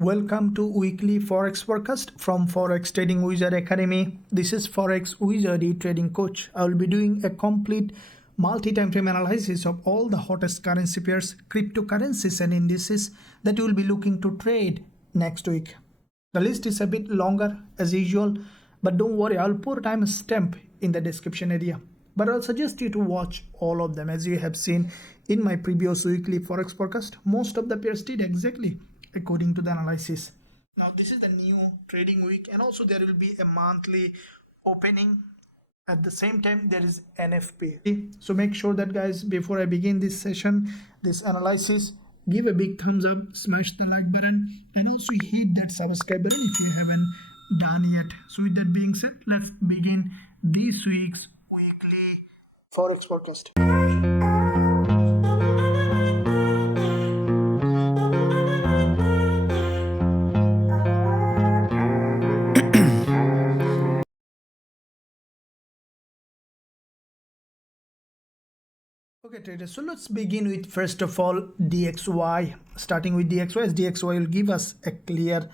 Welcome to weekly Forex forecast from Forex Trading Wizard Academy. This is Forex Wizard trading coach. I will be doing a complete multi-time frame analysis of all the hottest currency pairs, cryptocurrencies and indices that you will be looking to trade next week. The list is a bit longer as usual, but don't worry, I'll put a timestamp in the description area. But I'll suggest you to watch all of them. As you have seen in my previous weekly Forex forecast, most of the pairs did exactly according to the analysis. Now this is the new trading week, and also there will be a monthly opening. At the same time there is NFP. So make sure that, guys, before I begin this session, this analysis, give a big thumbs up, smash the like button, and also hit that subscribe button if you haven't done yet. So with that being said, let's begin this week's weekly Forex forecast. Okay traders, so let's begin with first of all DXY. Starting with DXY, as DXY will give us a clear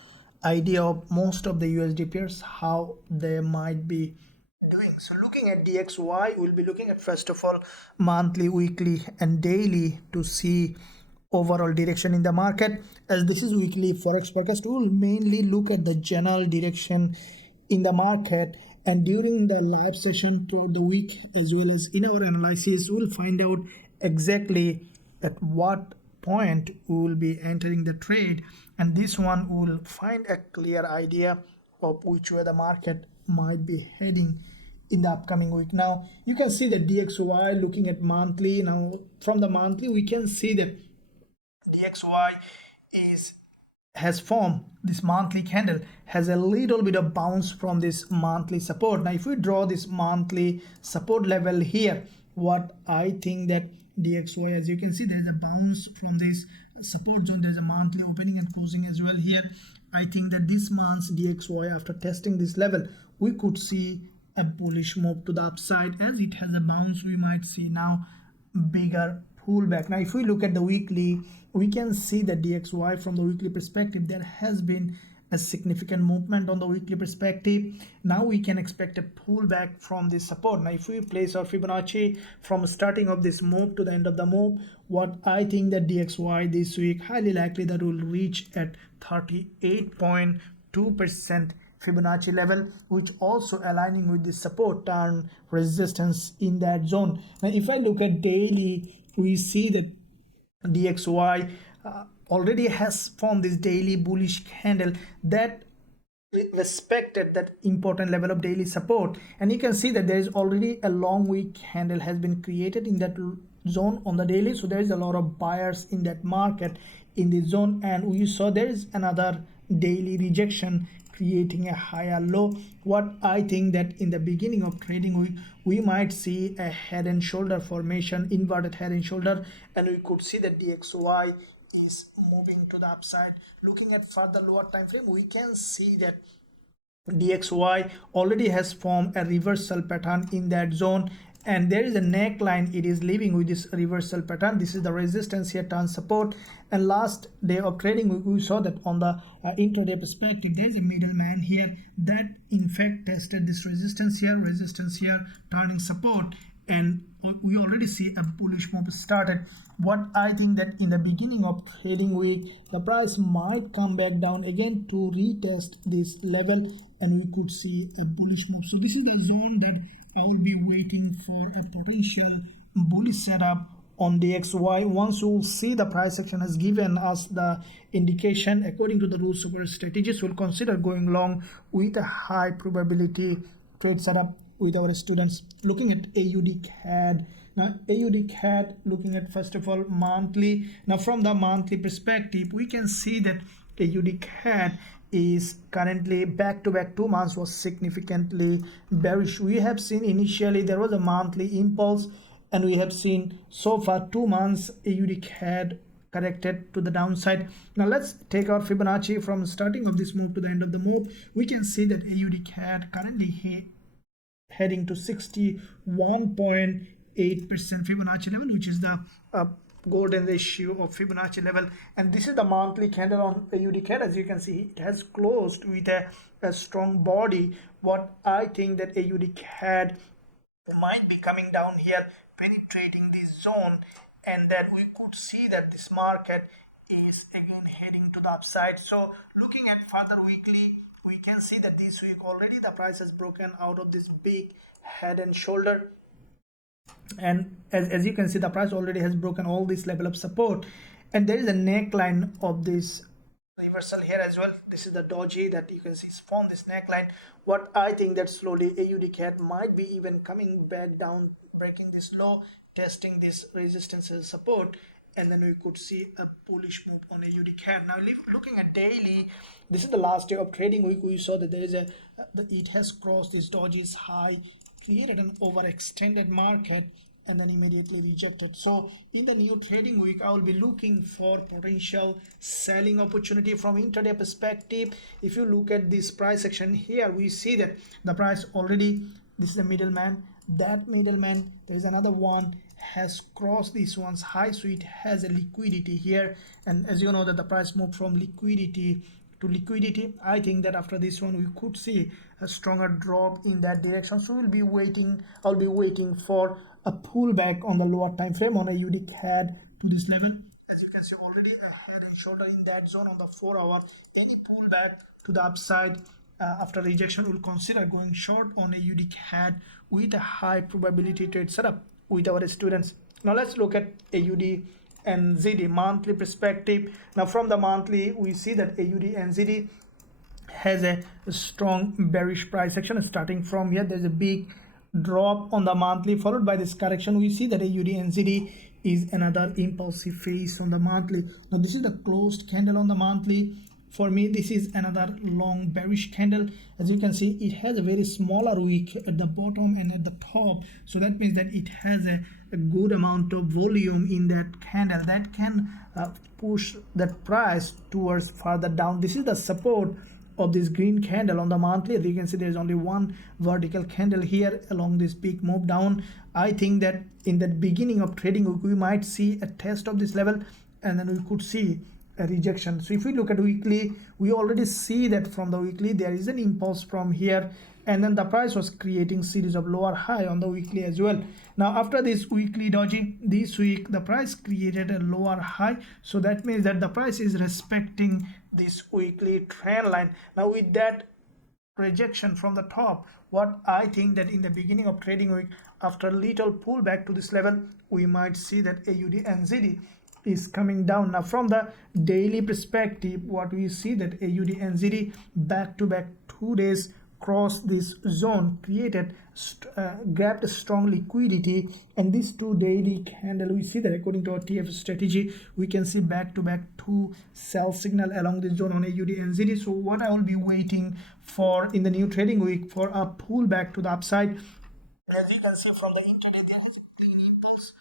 idea of most of the USD pairs, how they might be doing. So looking at DXY, we'll be looking at first of all monthly, weekly and daily to see overall direction in the market. As this is weekly Forex forecast, we will mainly look at the general direction in the market, and during the live session throughout the week as well as in our analysis, we'll find out exactly at what point we will be entering the trade, and this one will find a clear idea of which way the market might be heading in the upcoming week. Now you can see the DXY looking at monthly. Now from the monthly we can see that DXY has formed this monthly candle, has a little bit of bounce from this monthly support. Now if we draw this monthly support level here, what I think that DXY, as you can see, there is a bounce from this support zone. There is a monthly opening and closing as well here. I think that this month's DXY, after testing this level, we could see a bullish move to the upside. As it has a bounce, we might see now bigger pullback. Now if we look at the weekly, we can see the DXY from the weekly perspective, there has been a significant movement on the weekly perspective. Now we can expect a pullback from this support. Now if we place our Fibonacci from starting of this move to the end of the move, what I think that DXY this week highly likely that will reach at 38.2% Fibonacci level, which also aligning with the support and resistance in that zone. Now if I look at daily, we see that DXY already has formed this daily bullish candle that respected that important level of daily support, and you can see that there is already a long wick candle has been created in that zone on the daily. So there is a lot of buyers in that market in this zone, and we saw there is another daily rejection creating a higher low. What I think that in the beginning of trading week, we might see a head and shoulder formation, inverted head and shoulder, and we could see that DXY is moving to the upside. Looking at further lower time frame, we can see that DXY already has formed a reversal pattern in that zone, and there is a neckline. It is leaving with this reversal pattern. This is the resistance here, turn support. And last day of trading we saw that on the intraday perspective, there is a middleman here that in fact tested this resistance here, turning support, and we already see a bullish move started. What I think that in the beginning of trading week, the price might come back down again to retest this level, and we could see a bullish move. So this is the zone that I will be waiting for a potential bullish setup on DXY. Once you will see the price action has given us the indication, according to the rules super strategists will consider going long with a high probability trade setup with our students. Looking at AUDCAD. Now AUDCAD, looking at first of all monthly. Now from the monthly perspective, we can see that AUDCAD is currently back-to-back 2 months was significantly bearish. We have seen initially there was a monthly impulse, and we have seen so far 2 months AUDCAD corrected to the downside. Now let's take our Fibonacci from starting of this move to the end of the move. We can see that AUDCAD currently heading to 61.8% Fibonacci level, which is the golden ratio of Fibonacci level. And this is the monthly candle on AUDCAD. As you can see, it has closed with a strong body. What I think that AUDCAD might be coming down here, penetrating this zone, and then we could see that this market is again heading to the upside. So looking at further weekly, we can see that this week already the price has broken out of this big head and shoulder, and as you can see, the price already has broken all this level of support, and there is a neckline of this reversal here as well. This is the doji that you can see is formed this neckline. What I think that slowly AUDCAD might be even coming back down, breaking this low, testing this resistance and support, and then we could see a bullish move on AUDCAD. Now looking at daily, this is the last day of trading week. We saw that there is it has crossed this doji's high, created an overextended market, and then immediately rejected. So in the new trading week, I will be looking for potential selling opportunity from intraday perspective. If you look at this price action here, we see that the price already, this is the middleman, that middleman, there is another one, has crossed this one's high, so it has a liquidity here. And as you know that the price moved from liquidity to liquidity, I think that after this one we could see a stronger drop in that direction. So I'll be waiting for a pullback on the lower time frame on AUDCAD to this level. As you can see, already a head and shoulder in that zone on the 4 hour. Any pullback to the upside after rejection, will consider going short on AUDCAD with a high probability trade setup with our students. Now let's look at AUDNZD monthly perspective. Now from the monthly, we see that AUDNZD has a strong bearish price action. Starting from here, there's a big drop on the monthly, followed by this correction. We see that AUDNZD is another impulsive phase on the monthly. Now this is the closed candle on the monthly. For me, this is another long bearish candle. As you can see, it has a very smaller wick at the bottom and at the top. So that means that it has a good amount of volume in that candle that can push that price towards further down. This is the support of this green candle on the monthly. As you can see, there is only one vertical candle here along this big move down. I think that in the beginning of trading, we might see a test of this level, and then we could see a rejection. So if we look at weekly, we already see that from the weekly there is an impulse from here, and then the price was creating series of lower high on the weekly as well. Now after this weekly doji, this week the price created a lower high, so that means that the price is respecting this weekly trend line. Now with that rejection from the top, what I think that in the beginning of trading week, after little pullback to this level, we might see that AUDNZD is coming down. Now from the daily perspective, what we see that AUDNZD back to back 2 days crossed this zone, created grabbed a strong liquidity, and this 2 daily candle, we see that according to our TF strategy, we can see back to back 2 sell signal along this zone on AUDNZD. So what I will be waiting for in the new trading week, for a pullback to the upside. As you can see from the intraday, there is a clean impulse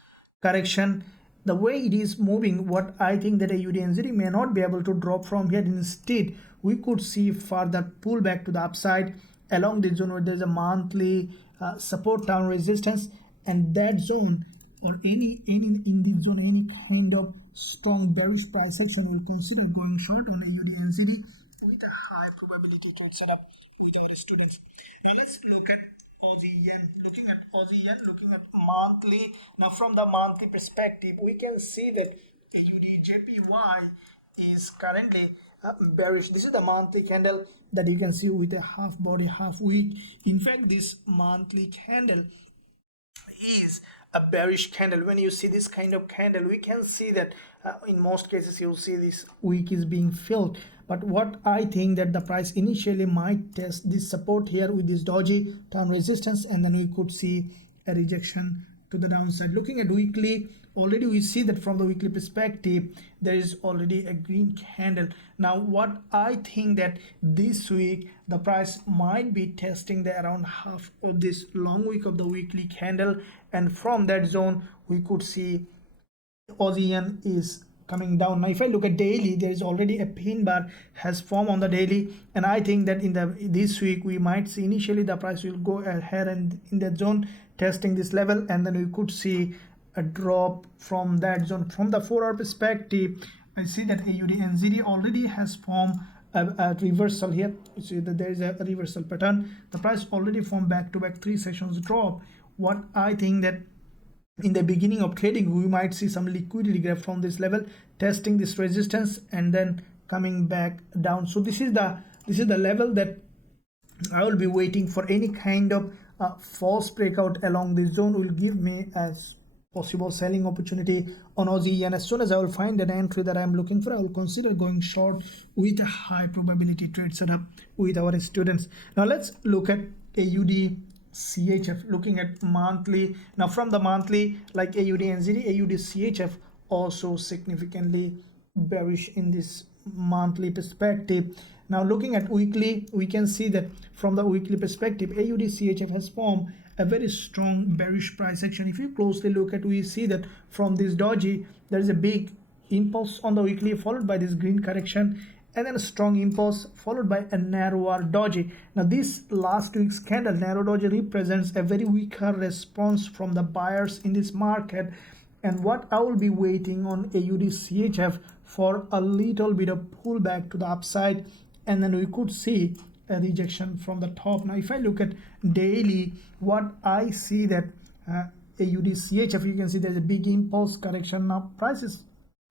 correction. The way it is moving, what I think that AUDNZD may not be able to drop from here. Instead, we could see further pullback to the upside along this zone where there's a monthly support down resistance, and that zone, or any in this zone, any kind of strong bearish price action will consider going short on AUDNZD with a high probability trade setup with our students. Now let's look at Aussie yen. Looking at Aussie yen, looking at monthly. Now from the monthly perspective, we can see that AUDJPY is currently bearish. This is the monthly candle that you can see with a half body, half wick. In fact, this monthly candle is a bearish candle. When you see this kind of candle, we can see that in most cases you'll see this wick is being filled. But what I think that the price initially might test this support here with this doji down resistance, and then we could see a rejection to the downside. Looking at weekly, already we see that from the weekly perspective there is already a green candle. Now what I think that this week the price might be testing the around half of this long wick of the weekly candle, and from that zone we could see Aussie yen is coming down. Now if I look at daily, there is already a pin bar has formed on the daily, and I think that in this week we might see initially the price will go ahead and in that zone testing this level, and then we could see a drop from that zone. From the 4-hour perspective, I see that AUDNZD already has formed a reversal here. You see that there is a reversal pattern. The price already formed back-to-back 3 sessions drop. What I think that in the beginning of trading, we might see some liquidity grab from this level, testing this resistance and then coming back down. So this is the level that I will be waiting for. Any kind of false breakout along this zone will give me as possible selling opportunity on Aussie yen. As soon as I will find an entry that I'm looking for, I will consider going short with a high probability trade setup with our students. Now let's look at AUDCHF, looking at monthly. Now from the monthly, like AUDNZD, AUDCHF also significantly bearish in this monthly perspective. Now looking at weekly, we can see that from the weekly perspective, AUDCHF has formed a very strong bearish price action. If you closely look at, we see that from this doji, there is a big impulse on the weekly, followed by this green correction, and then a strong impulse followed by a narrower doji. Now this last week's candle, narrow doji, represents a very weaker response from the buyers in this market. And what I will be waiting on AUDCHF for a little bit of pullback to the upside, and then we could see a rejection from the top. Now if I look at daily, what I see that AUDCHF, you can see there's a big impulse correction. Now price is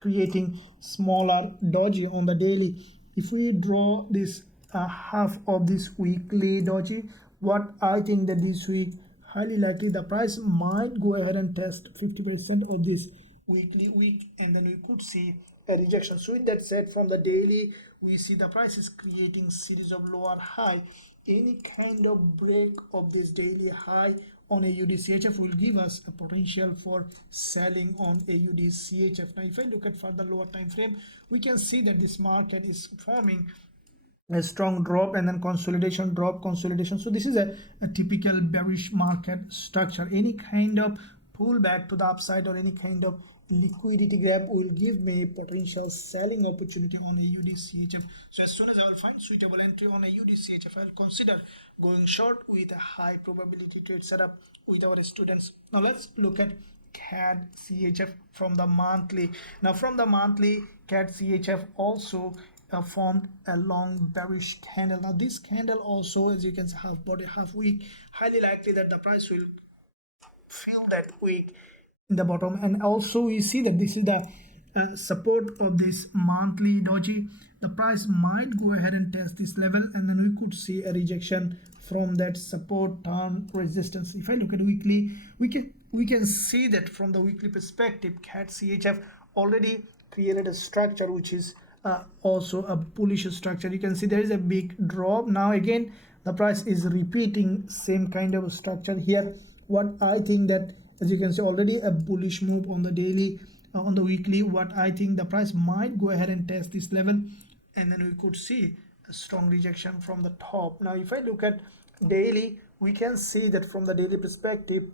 creating smaller doji on the daily. If we draw this half of this weekly doji, what I think that this week highly likely the price might go ahead and test 50% of this weekly wick, and then we could see a rejection. So with that said, from the daily, we see the price is creating series of lower high. Any kind of break of this daily high on AUDCHF will give us a potential for selling on AUDCHF. Now if I look at further lower time frame, we can see that this market is forming a strong drop and then consolidation, drop, consolidation. So this is a typical bearish market structure. Any kind of pullback to the upside or any kind of liquidity grab will give me potential selling opportunity on AUDCHF. So as soon as I will find suitable entry on AUDCHF, I'll consider going short with a high probability trade setup with our students. Now let's look at CADCHF from the monthly. Now from the monthly, CADCHF also formed a long bearish candle. Now this candle also, as you can see, half body, half week, highly likely that the price will fill that week in the bottom. And also we see that this is the support of this monthly doji. The price might go ahead and test this level, and then we could see a rejection from that support turn resistance. If I look at weekly, we can see that from the weekly perspective, CADCHF already created a structure which is also a bullish structure. You can see there is a big drop. Now again the price is repeating same kind of structure here. What I think that, as you can see, already a bullish move on the daily, on the weekly. What I think the price might go ahead and test this level, and then we could see a strong rejection from the top. Now if I look at daily, we can see that from the daily perspective,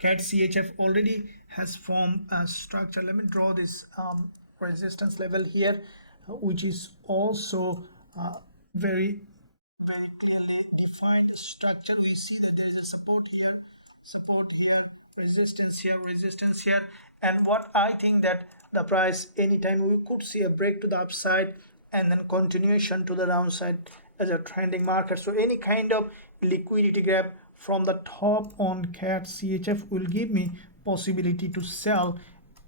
CADCHF already has formed a structure. Let me draw this resistance level here, which is also very clearly defined structure. We see that there is a support here, resistance here, and what I think that the price, anytime we could see a break to the upside and then continuation to the downside as a trending market. So any kind of liquidity grab from the top on CADCHF will give me possibility to sell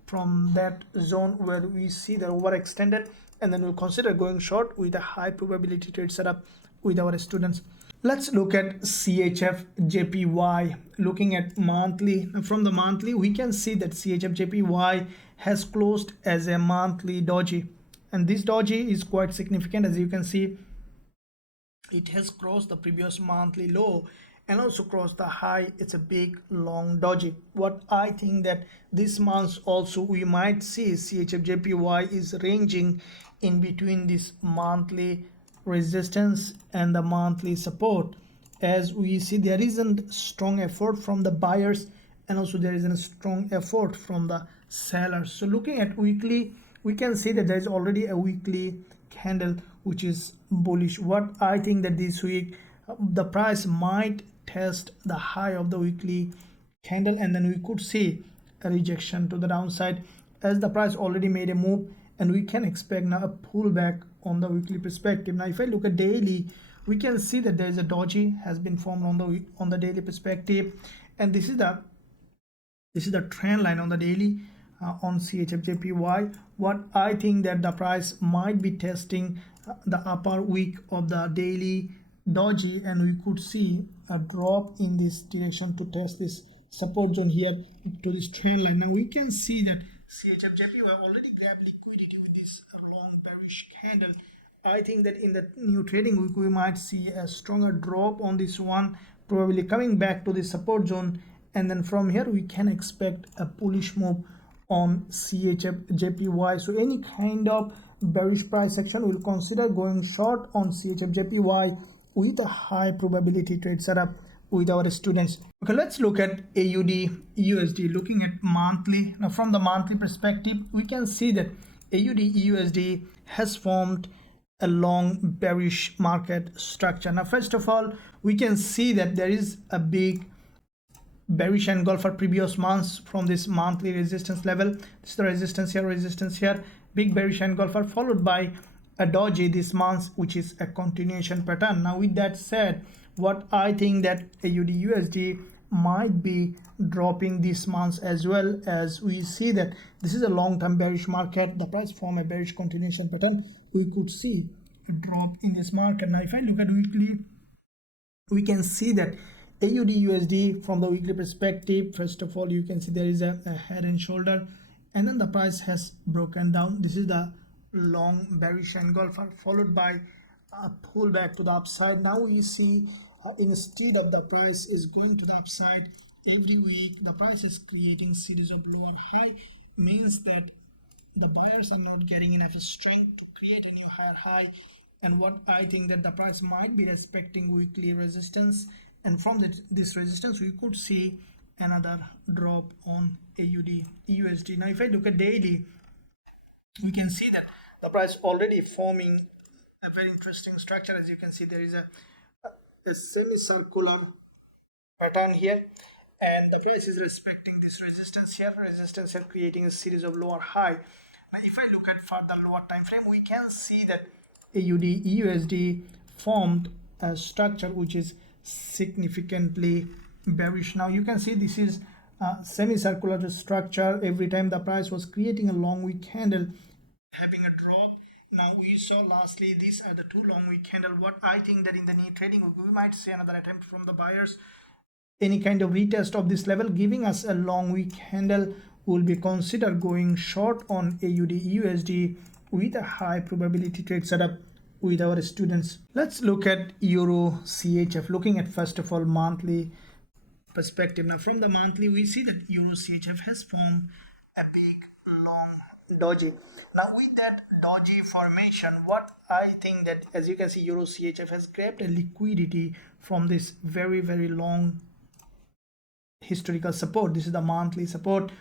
from that zone where we see the overextended, and then we'll consider going short with a high probability trade setup with our students. Let's look at CHFJPY. Looking at monthly, from the monthly, we can see that CHFJPY has closed as a monthly doji, and this doji is quite significant. As you can see, it has crossed the previous monthly low and also crossed the high. It's a big long doji. What I think that this month also we might see CHFJPY is ranging in between this monthly resistance and the monthly support. As we see, there isn't strong effort from the buyers, and also there isn't a strong effort from the sellers. So looking at weekly, we can see that there is already a weekly candle which is bullish. What I think that this week the price might test the high of the weekly candle, and then we could see a rejection to the downside, as the price already made a move, and we can expect now a pullback on the weekly perspective. Now if I look at daily, we can see that there is a doji has been formed on the daily perspective, and this is the trend line on the daily on CHFJPY. What I think that the price might be testing the upper week of the daily doji, and we could see a drop in this direction to test this support zone here to this trend line. Now we can see that CHFJPY already grabbed liquidity with this long bearish candle. I think that in the new trading week we might see a stronger drop on this one, probably coming back to the support zone, and then from here we can expect a bullish move on CHFJPY. So any kind of bearish price action will consider going short on CHFJPY with a high probability trade setup with our students. Okay, let's look at AUDUSD. Looking at monthly, now from the monthly perspective we can see that AUDUSD has formed a long bearish market structure. Now first of all, we can see that there is a big bearish angle for previous months from this monthly resistance level. This is the resistance here, big bearish angle for, followed by a doji this month, which is a continuation pattern. Now with that said, what I think that AUDUSD might be dropping this month, as well as we see that this is a long-term bearish market. The price form a bearish continuation pattern. We could see a drop in this market. Now if I look at weekly, we can see that AUDUSD from the weekly perspective, first of all you can see there is a head and shoulder, and then the price has broken down. This is the long bearish engulfer, followed by a pullback to the upside. Now we see instead of the price is going to the upside every week, the price is creating series of lower high, means that the buyers are not getting enough strength to create a new higher high. And what I think that the price might be respecting weekly resistance, and from this resistance we could see another drop on AUDUSD. Now if I look at daily, we can see that the price already forming a very interesting structure. As you can see, there is a semicircular pattern here, and the price is respecting this resistance here, creating a series of lower high. Now if I look at further lower time frame, we can see that AUDUSD formed a structure which is significantly bearish. Now you can see this is a semicircular structure. Every time the price was creating a long wick candle, having a drop. Now we saw lastly these are the two long wick candle. What I think that in the new trading we might see another attempt from the buyers, any kind of retest of this level giving us a long wick candle will be considered going short on AUDUSD with a high probability trade setup with our students. Let's look at EURCHF. Looking at first of all monthly perspective. Now from the monthly we see that EURCHF has formed a big long doji. Now with that doji formation, what I think that, as you can see, EURCHF has grabbed a liquidity from this very long historical support. This is the monthly support,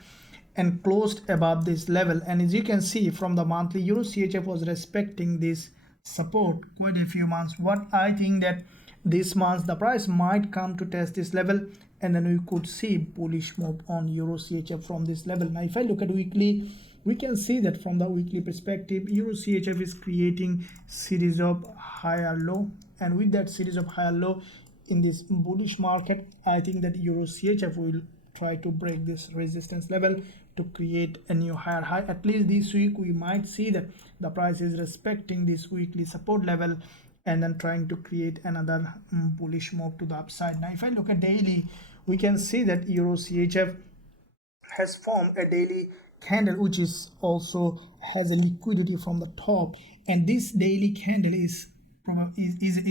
and closed above this level. And as you can see from the monthly, EURCHF was respecting this support quite a few months. What I think that this month the price might come to test this level, and then we could see bullish move on EURCHF from this level. Now if I look at weekly, we can see that from the weekly perspective EURCHF is creating series of higher low, and with that series of higher low in this bullish market, I think that EURCHF will try to break this resistance level to create a new higher high. At least this week we might see that the price is respecting this weekly support level and then trying to create another bullish move to the upside. Now if I look at daily, we can see that EURCHF has formed a daily candle which is also has a liquidity from the top, and this daily candle is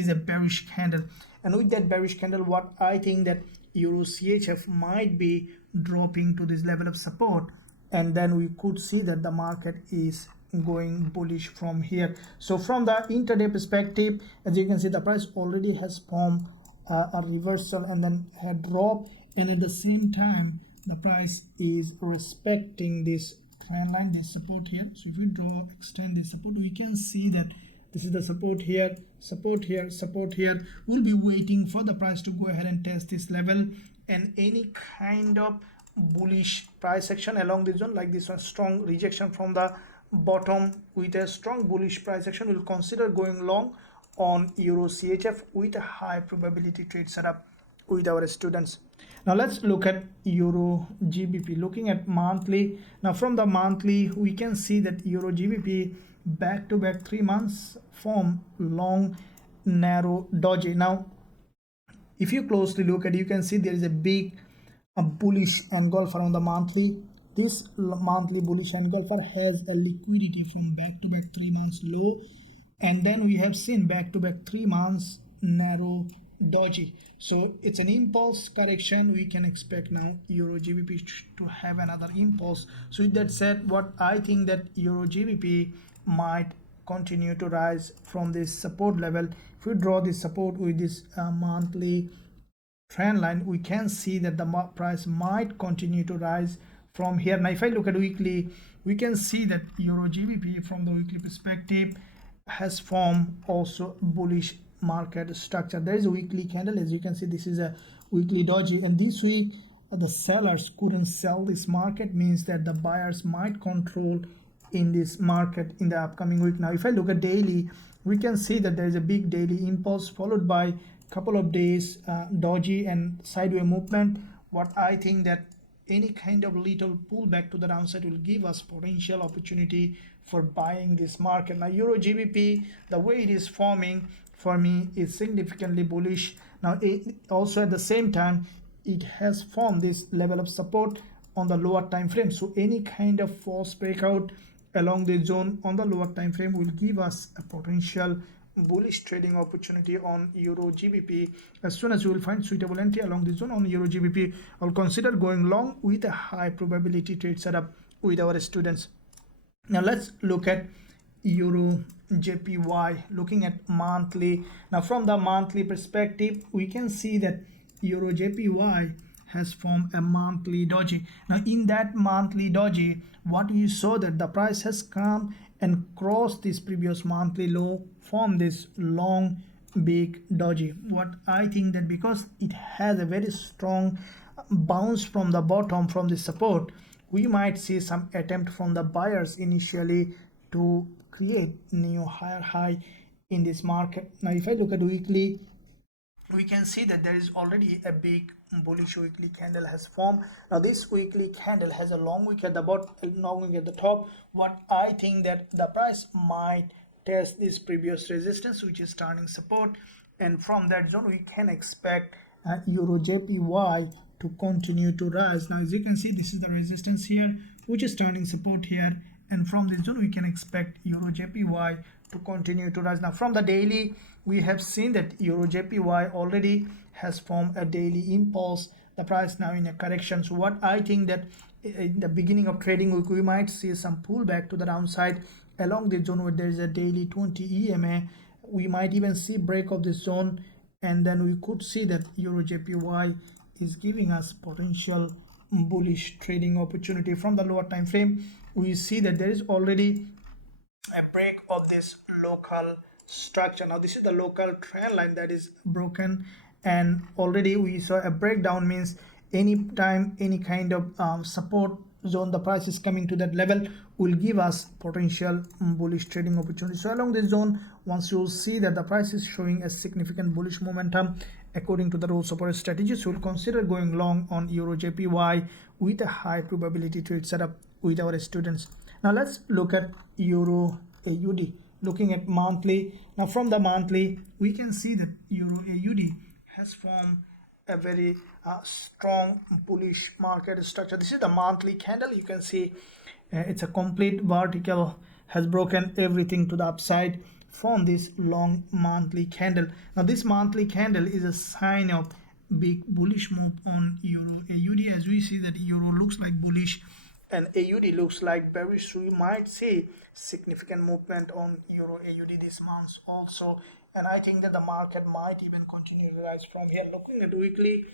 a bearish candle. And with that bearish candle, what I think that EURCHF might be dropping to this level of support, and then we could see that the market is going bullish from here. So from the intraday perspective, as you can see, the price already has formed a reversal and then a drop, and at the same time the price is respecting this trend line, this support here. So if we extend this support, we can see that this is the support here, support here, support here. We'll be waiting for the price to go ahead and test this level, and any kind of bullish price action along this zone, like this one, strong rejection from the bottom with a strong bullish price action. We'll consider going long on Euro CHF with a high probability trade setup with our students. Now let's look at Euro GBP. Looking at monthly, now from the monthly we can see that Euro GBP back to back 3 months form long narrow doji. Now if you closely look at, you can see there is a big bullish engulfer on the monthly. This monthly bullish engulfer has a liquidity from back to back 3 months low, and then we have seen back to back 3 months narrow doji. So it's an impulse correction. We can expect now Euro GBP to have another impulse. So with that said, what I think that Euro GBP might continue to rise from this support level. If we draw this support with this monthly trend line, we can see that the price might continue to rise from here. Now if I look at weekly, we can see that Euro GBP from the weekly perspective has formed also bullish market structure. There is a weekly candle, as you can see. This is a weekly doji, and this week the sellers couldn't sell this market, means that the buyers might control in this market in the upcoming week. Now if I look at daily, we can see that there is a big daily impulse followed by couple of days doji and sideways movement. What I think that any kind of little pullback to the downside will give us potential opportunity for buying this market. Now Euro GBP, the way it is forming for me is significantly bullish. Now also at the same time it has formed this level of support on the lower time frame, so any kind of false breakout along the zone on the lower time frame will give us a potential bullish trading opportunity on Euro GBP. As soon as you will find suitable entry along the zone on Euro GBP, I'll consider going long with a high probability trade setup with our students. Now let's look at EURJPY. Looking at monthly, now from the monthly perspective we can see that EURJPY has formed a monthly doji. Now in that monthly doji, what we saw that the price has come and crossed this previous monthly low, form this long big doji. What I think that because it has a very strong bounce from the bottom from the support, we might see some attempt from the buyers initially to create new higher high in this market. Now if I look at weekly, we can see that there is already a big bullish weekly candle has formed. Now this weekly candle has a long wick at the bottom, long wick at the top. What I think that the price might test this previous resistance, which is turning support, and from that zone we can expect EURJPY to continue to rise. Now as you can see, this is the resistance here, which is turning support here, and from this zone we can expect EURJPY to continue to rise. Now from the daily, we have seen that EURJPY already has formed a daily impulse. The price now in a correction. So what I think that in the beginning of trading week, we might see some pullback to the downside along the zone where there is a daily 20 EMA. We might even see break of this zone, and then we could see that EURJPY is giving us potential bullish trading opportunity. From the lower time frame, we see that there is already a break of this local structure. Now this is the local trend line that is broken, and already we saw a breakdown, means anytime any kind of support zone the price is coming to that level will give us potential bullish trading opportunity. So along this zone, once you will see that the price is showing a significant bullish momentum according to the rules of our strategy, so we'll consider going long on EURJPY with a high probability trade setup with our students. Now let's look at Euro AUD. Looking at monthly, now from the monthly we can see that Euro AUD has formed a very strong bullish market structure. This is the monthly candle. You can see it's a complete vertical, has broken everything to the upside from this long monthly candle. Now this monthly candle is a sign of big bullish move on Euro AUD. As we see that Euro looks like bullish and AUD looks like bearish, so we might see significant movement on Euro AUD this month also, and I think that the market might even continue to rise from here. Looking at weekly,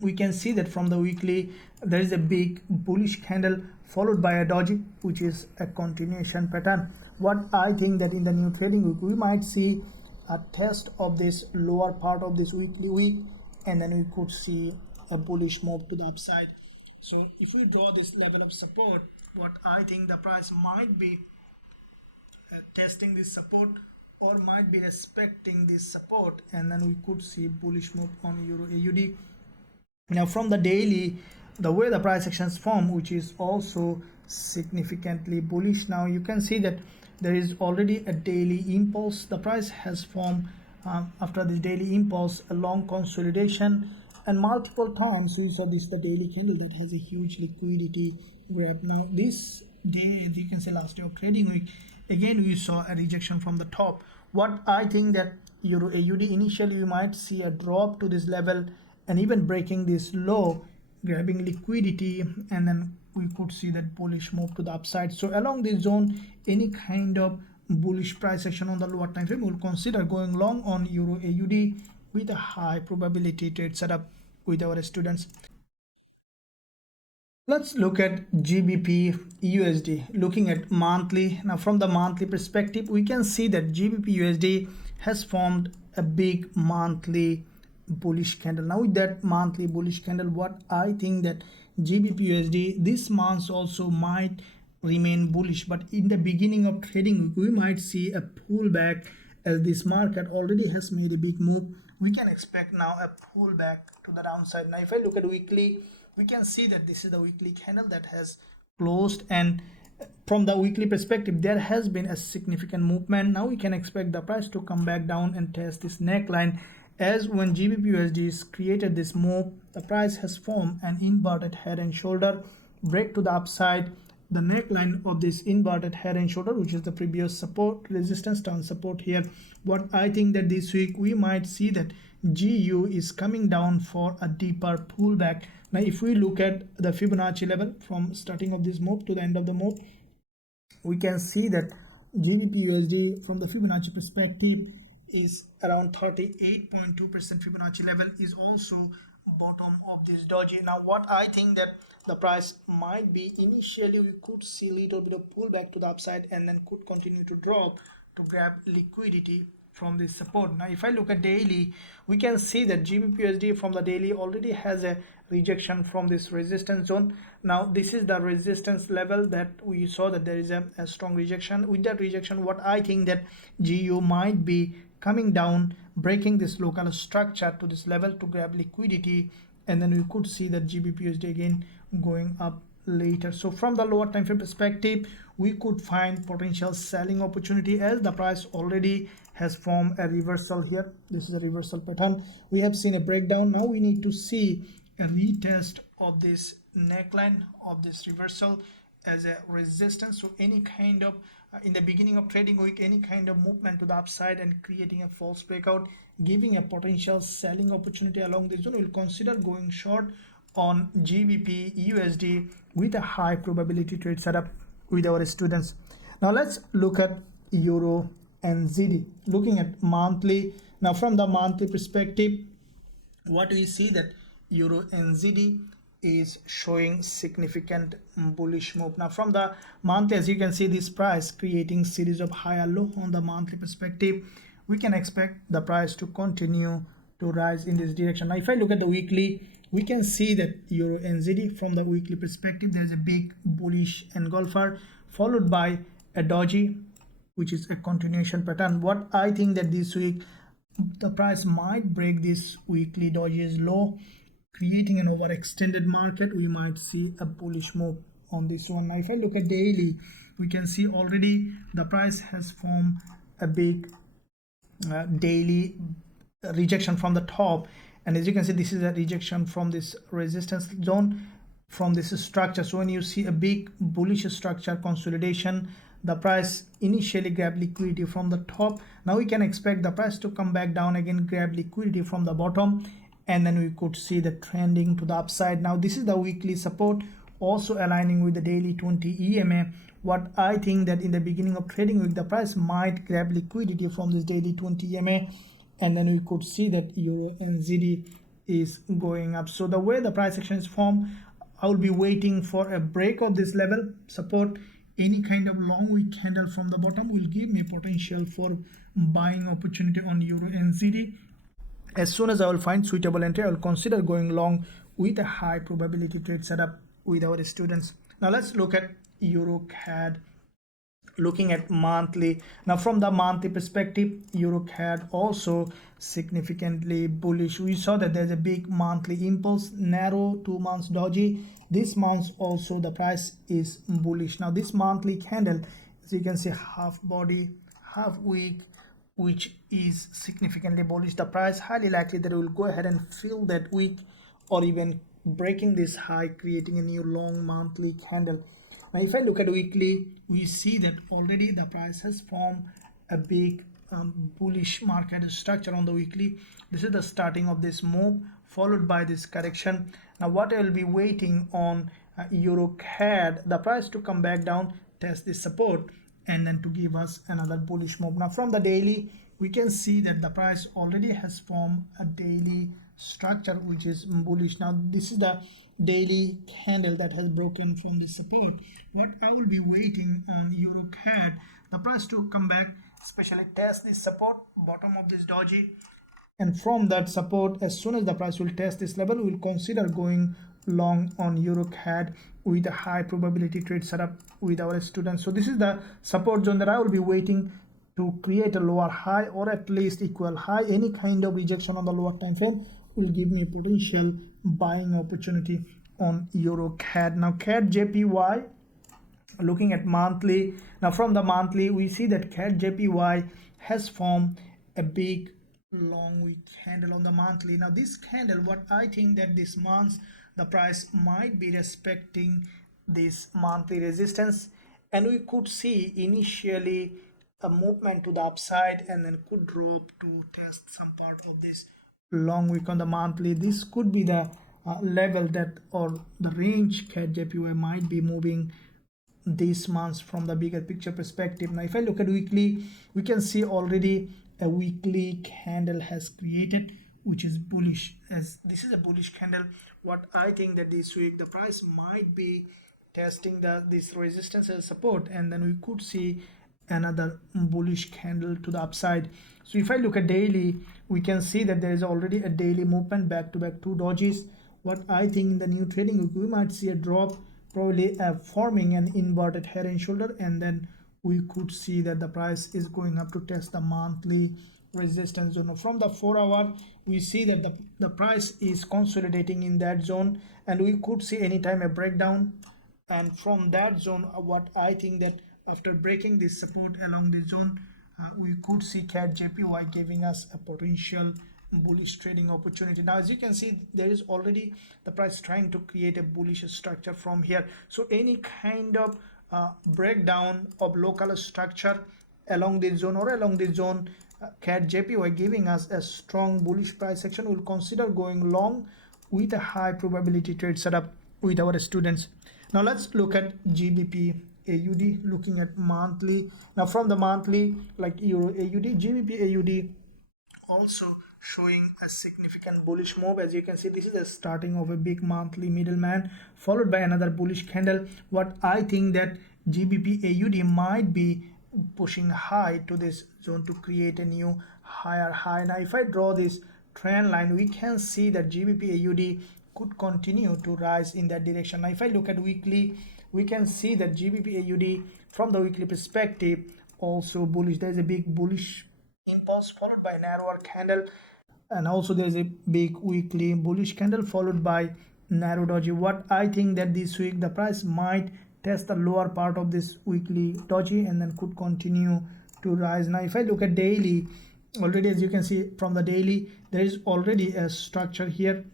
we can see that from the weekly there is a big bullish candle followed by a doji, which is a continuation pattern. What I think that in the new trading week we might see a test of this lower part of this weekly week, and then we could see a bullish move to the upside. So if we draw this level of support, what I think the price might be testing this support or might be respecting this support, and then we could see bullish move on Euro AUD. Now from the daily, the way the price actions form, which is also significantly bullish, now you can see that there is already a daily impulse. The price has formed after this daily impulse a long consolidation, and multiple times we saw this the daily candle that has a huge liquidity grab. Now this day, you can say last day of trading week, again we saw a rejection from the top. What I think that Euro AUD initially we might see a drop to this level and even breaking this low, grabbing liquidity, and then we could see that bullish move to the upside. So along this zone, any kind of bullish price action on the lower time frame, we'll consider going long on Euro AUD with a high probability trade setup with our students. Let's look at GBPUSD. Looking at monthly, now from the monthly perspective, we can see that GBPUSD has formed a big monthly bullish candle. Now with that monthly bullish candle, what I think that GBPUSD this month also might remain bullish, but in the beginning of trading we might see a pullback as this market already has made a big move. We can expect now a pullback to the downside. Now if I look at weekly, we can see that this is the weekly candle that has closed, and from the weekly perspective there has been a significant movement. Now we can expect the price to come back down and test this neckline, as when GBPUSD created this move, the price has formed an inverted head and shoulder break to the upside. The neckline of this inverted head and shoulder, which is the previous support, resistance, turn support here. What I think that this week we might see that GU is coming down for a deeper pullback. Now if we look at the Fibonacci level from starting of this move to the end of the move, we can see that GBPUSD from the Fibonacci perspective is around 38.2% Fibonacci level, is also bottom of this doji. Now what I think that the price might be initially we could see a little bit of pullback to the upside and then could continue to drop to grab liquidity from this support. Now if I look at daily, we can see that GBPUSD from the daily already has a rejection from this resistance zone. Now this is the resistance level that we saw that there is a strong rejection. With that rejection, what I think that GU might be coming down, breaking this local structure to this level to grab liquidity, and then we could see that GBPUSD again going up later. So from the lower time frame perspective, we could find potential selling opportunity as the price already has formed a reversal here. This is a reversal pattern. We have seen a breakdown. Now we need to see a retest of this neckline of this reversal as a resistance. So any kind of in the beginning of trading week, any kind of movement to the upside and creating a false breakout, giving a potential selling opportunity along this zone, we'll consider going short on GBPUSD with a high probability trade setup with our students. Now let's look at EURNZD. Looking at monthly, now from the monthly perspective, what we see that EURNZD is showing significant bullish move. Now from the monthly, as you can see, this price creating series of higher low on the monthly perspective. We can expect the price to continue to rise in this direction. Now if I look at the weekly, we can see that EURNZD from the weekly perspective, there's a big bullish engulfer followed by a doji, which is a continuation pattern. What I think that this week the price might break this weekly doji's low, creating an overextended market. We might see a bullish move on this one. Now if I look at daily, we can see already the price has formed a big daily rejection from the top, and as you can see, this is a rejection from this resistance zone from this structure. So when you see a big bullish structure consolidation, the price initially grabbed liquidity from the top. Now we can expect the price to come back down again, grab liquidity from the bottom, and then we could see the trending to the upside. Now this is the weekly support, also aligning with the daily 20 EMA. What I think that in the beginning of trading week, the price might grab liquidity from this daily 20 EMA, and then we could see that EURNZD is going up. So the way the price action is formed, I will be waiting for a break of this level support. Any kind of long wick candle from the bottom will give me potential for buying opportunity on EURNZD. As soon as I will find suitable entry, I will consider going long with a high probability trade setup with our students. Now let's look at EURCAD, looking at monthly. Now from the monthly perspective, EURCAD also significantly bullish. We saw that there's a big monthly impulse, narrow 2 months doji. This month also the price is bullish. Now this monthly candle, as you can see, half body, half wick, which is significantly bullish. The price highly likely that it will go ahead and fill that wick or even breaking this high, creating a new long monthly candle. Now if I look at weekly, we see that already the price has formed a big bullish market structure on the weekly. This is the starting of this move followed by this correction. Now what I will be waiting on EURCAD, the price to come back down, test this support, and then to give us another bullish move. Now from the daily, we can see that the price already has formed a daily structure which is bullish. Now this is the daily candle that has broken from this support. What I will be waiting on EURCAD, the price to come back, especially test this support, bottom of this doji, and from that support, as soon as the price will test this level, we will consider going long on EURCAD with a high probability trade setup with our students. So this is the support zone that I will be waiting to create a lower high or at least equal high. Any kind of rejection on the lower time frame will give me a potential buying opportunity on EURCAD. Now CADJPY, looking at monthly. Now from the monthly, we see that CADJPY has formed a big long wick candle on the monthly. Now this candle, what I think that this month the price might be respecting this monthly resistance, and we could see initially a movement to the upside and then could drop to test some part of this long wick on the monthly. This could be the level that or the range CADJPY might be moving this month from the bigger picture perspective. Now if I look at weekly, we can see already a weekly candle has created which is bullish, as this is a bullish candle. What I think that this week the price might be testing this resistance as support, and then we could see another bullish candle to the upside. So if I look at daily, we can see that there is already a daily movement back to back 2 dojis. What I think in the new trading week, we might see a drop, probably forming an inverted head and shoulder, and then we could see that the price is going up to test the monthly resistance zone. From the 4 hour, we see that the price is consolidating in that zone, and we could see anytime a breakdown. And from that zone, what I think that after breaking this support along this zone, we could see CADJPY giving us a potential bullish trading opportunity. Now as you can see, there is already the price trying to create a bullish structure from here. So any kind of breakdown of local structure along this zone or along this zone, CADJPY giving us a strong bullish price action, will consider going long with a high probability trade setup with our students. Now let's look at GBPAUD, looking at monthly. Now from the monthly, like EURAUD, GBPAUD also showing a significant bullish move. As you can see, this is the starting of a big monthly middleman followed by another bullish candle. What I think that GBPAUD might be pushing high to this zone to create a new higher high. Now if I draw this trend line, we can see that GBPAUD could continue to rise in that direction. Now if I look at weekly, we can see that GBPAUD from the weekly perspective also bullish. There is a big bullish impulse followed by narrower candle, and also there is a big weekly bullish candle followed by narrow doji. What I think that this week the price might test the lower part of this weekly doji and then could continue to rise. Now if I look at daily, already as you can see from the daily, there is already a structure here.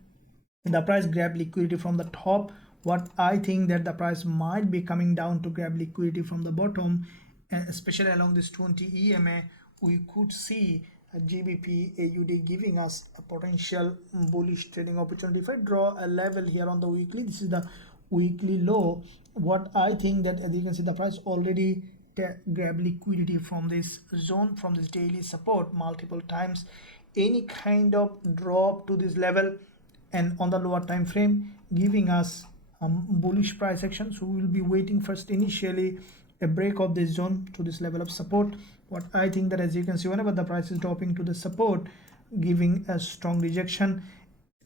The price grab liquidity from the top. What I think that the price might be coming down to grab liquidity from the bottom, especially along this 20 EMA. We could see a GBPAUD giving us a potential bullish trading opportunity. If I draw a level here on the weekly, this is the weekly low. What I think that, as you can see, the price already grab liquidity from this zone, from this daily support multiple times. Any kind of drop to this level and on the lower time frame giving us bullish price action. So we will be waiting first initially a break of this zone to this level of support. What I think that, as you can see, whenever the price is dropping to the support, giving a strong rejection,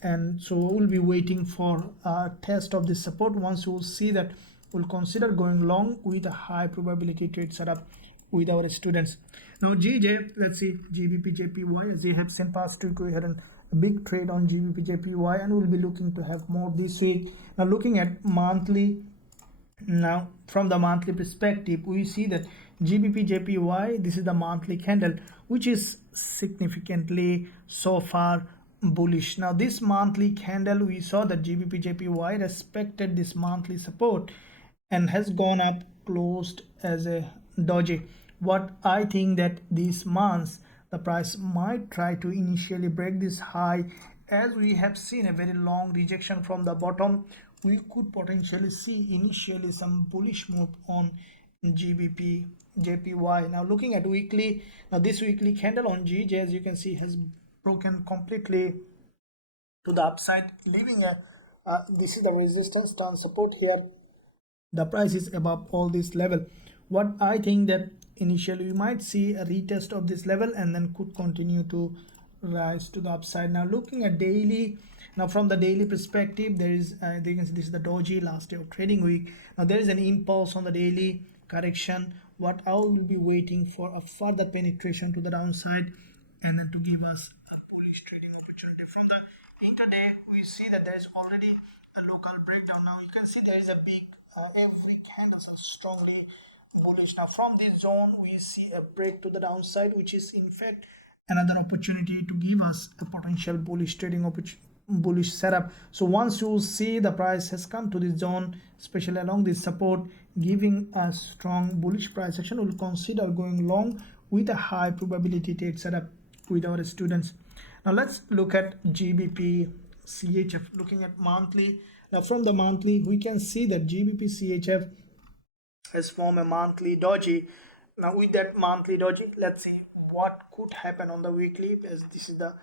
and so we'll be waiting for a test of this support. Once we'll see that, we'll consider going long with a high probability trade setup with our students. Now GJ, let's see GBPJPY, as they have sent past to go ahead and a big trade on GBPJPY, and we'll be looking to have more this week. Now looking at monthly, now from the monthly perspective, we see that GBPJPY, this is the monthly candle, which is significantly so far bullish. Now this monthly candle, we saw that GBPJPY respected this monthly support and has gone up, closed as a doji. What I think that these months the price might try to initially break this high, as we have seen a very long rejection from the bottom. We could potentially see initially some bullish move on GBPJPY. Now looking at weekly, now this weekly candle on GJ, as you can see, has broken completely to the upside, leaving a this is the resistance turn support here. The price is above all this level. What I think that initially we might see a retest of this level and then could continue to rise to the upside. Now looking at daily, now from the daily perspective, there is you can see this is the doji last day of trading week. Now there is an impulse on the daily correction. What I will be waiting for a further penetration to the downside and then to give us a bullish trading opportunity. From the intraday, we see that there is already a local breakdown. Now you can see there is a big every candle is strongly bullish. Now from this zone we see a break to the downside, which is in fact another opportunity to give us a potential bullish trading bullish setup. So once you see the price has come to this zone, especially along this support, giving a strong bullish price action, we'll consider going long with a high probability trade setup with our students. Now let's look at GBPCHF. Looking at monthly, now from the monthly we can see that GBPCHF has formed a monthly doji. Now with that monthly doji, let's see what could happen on the weekly, as this is the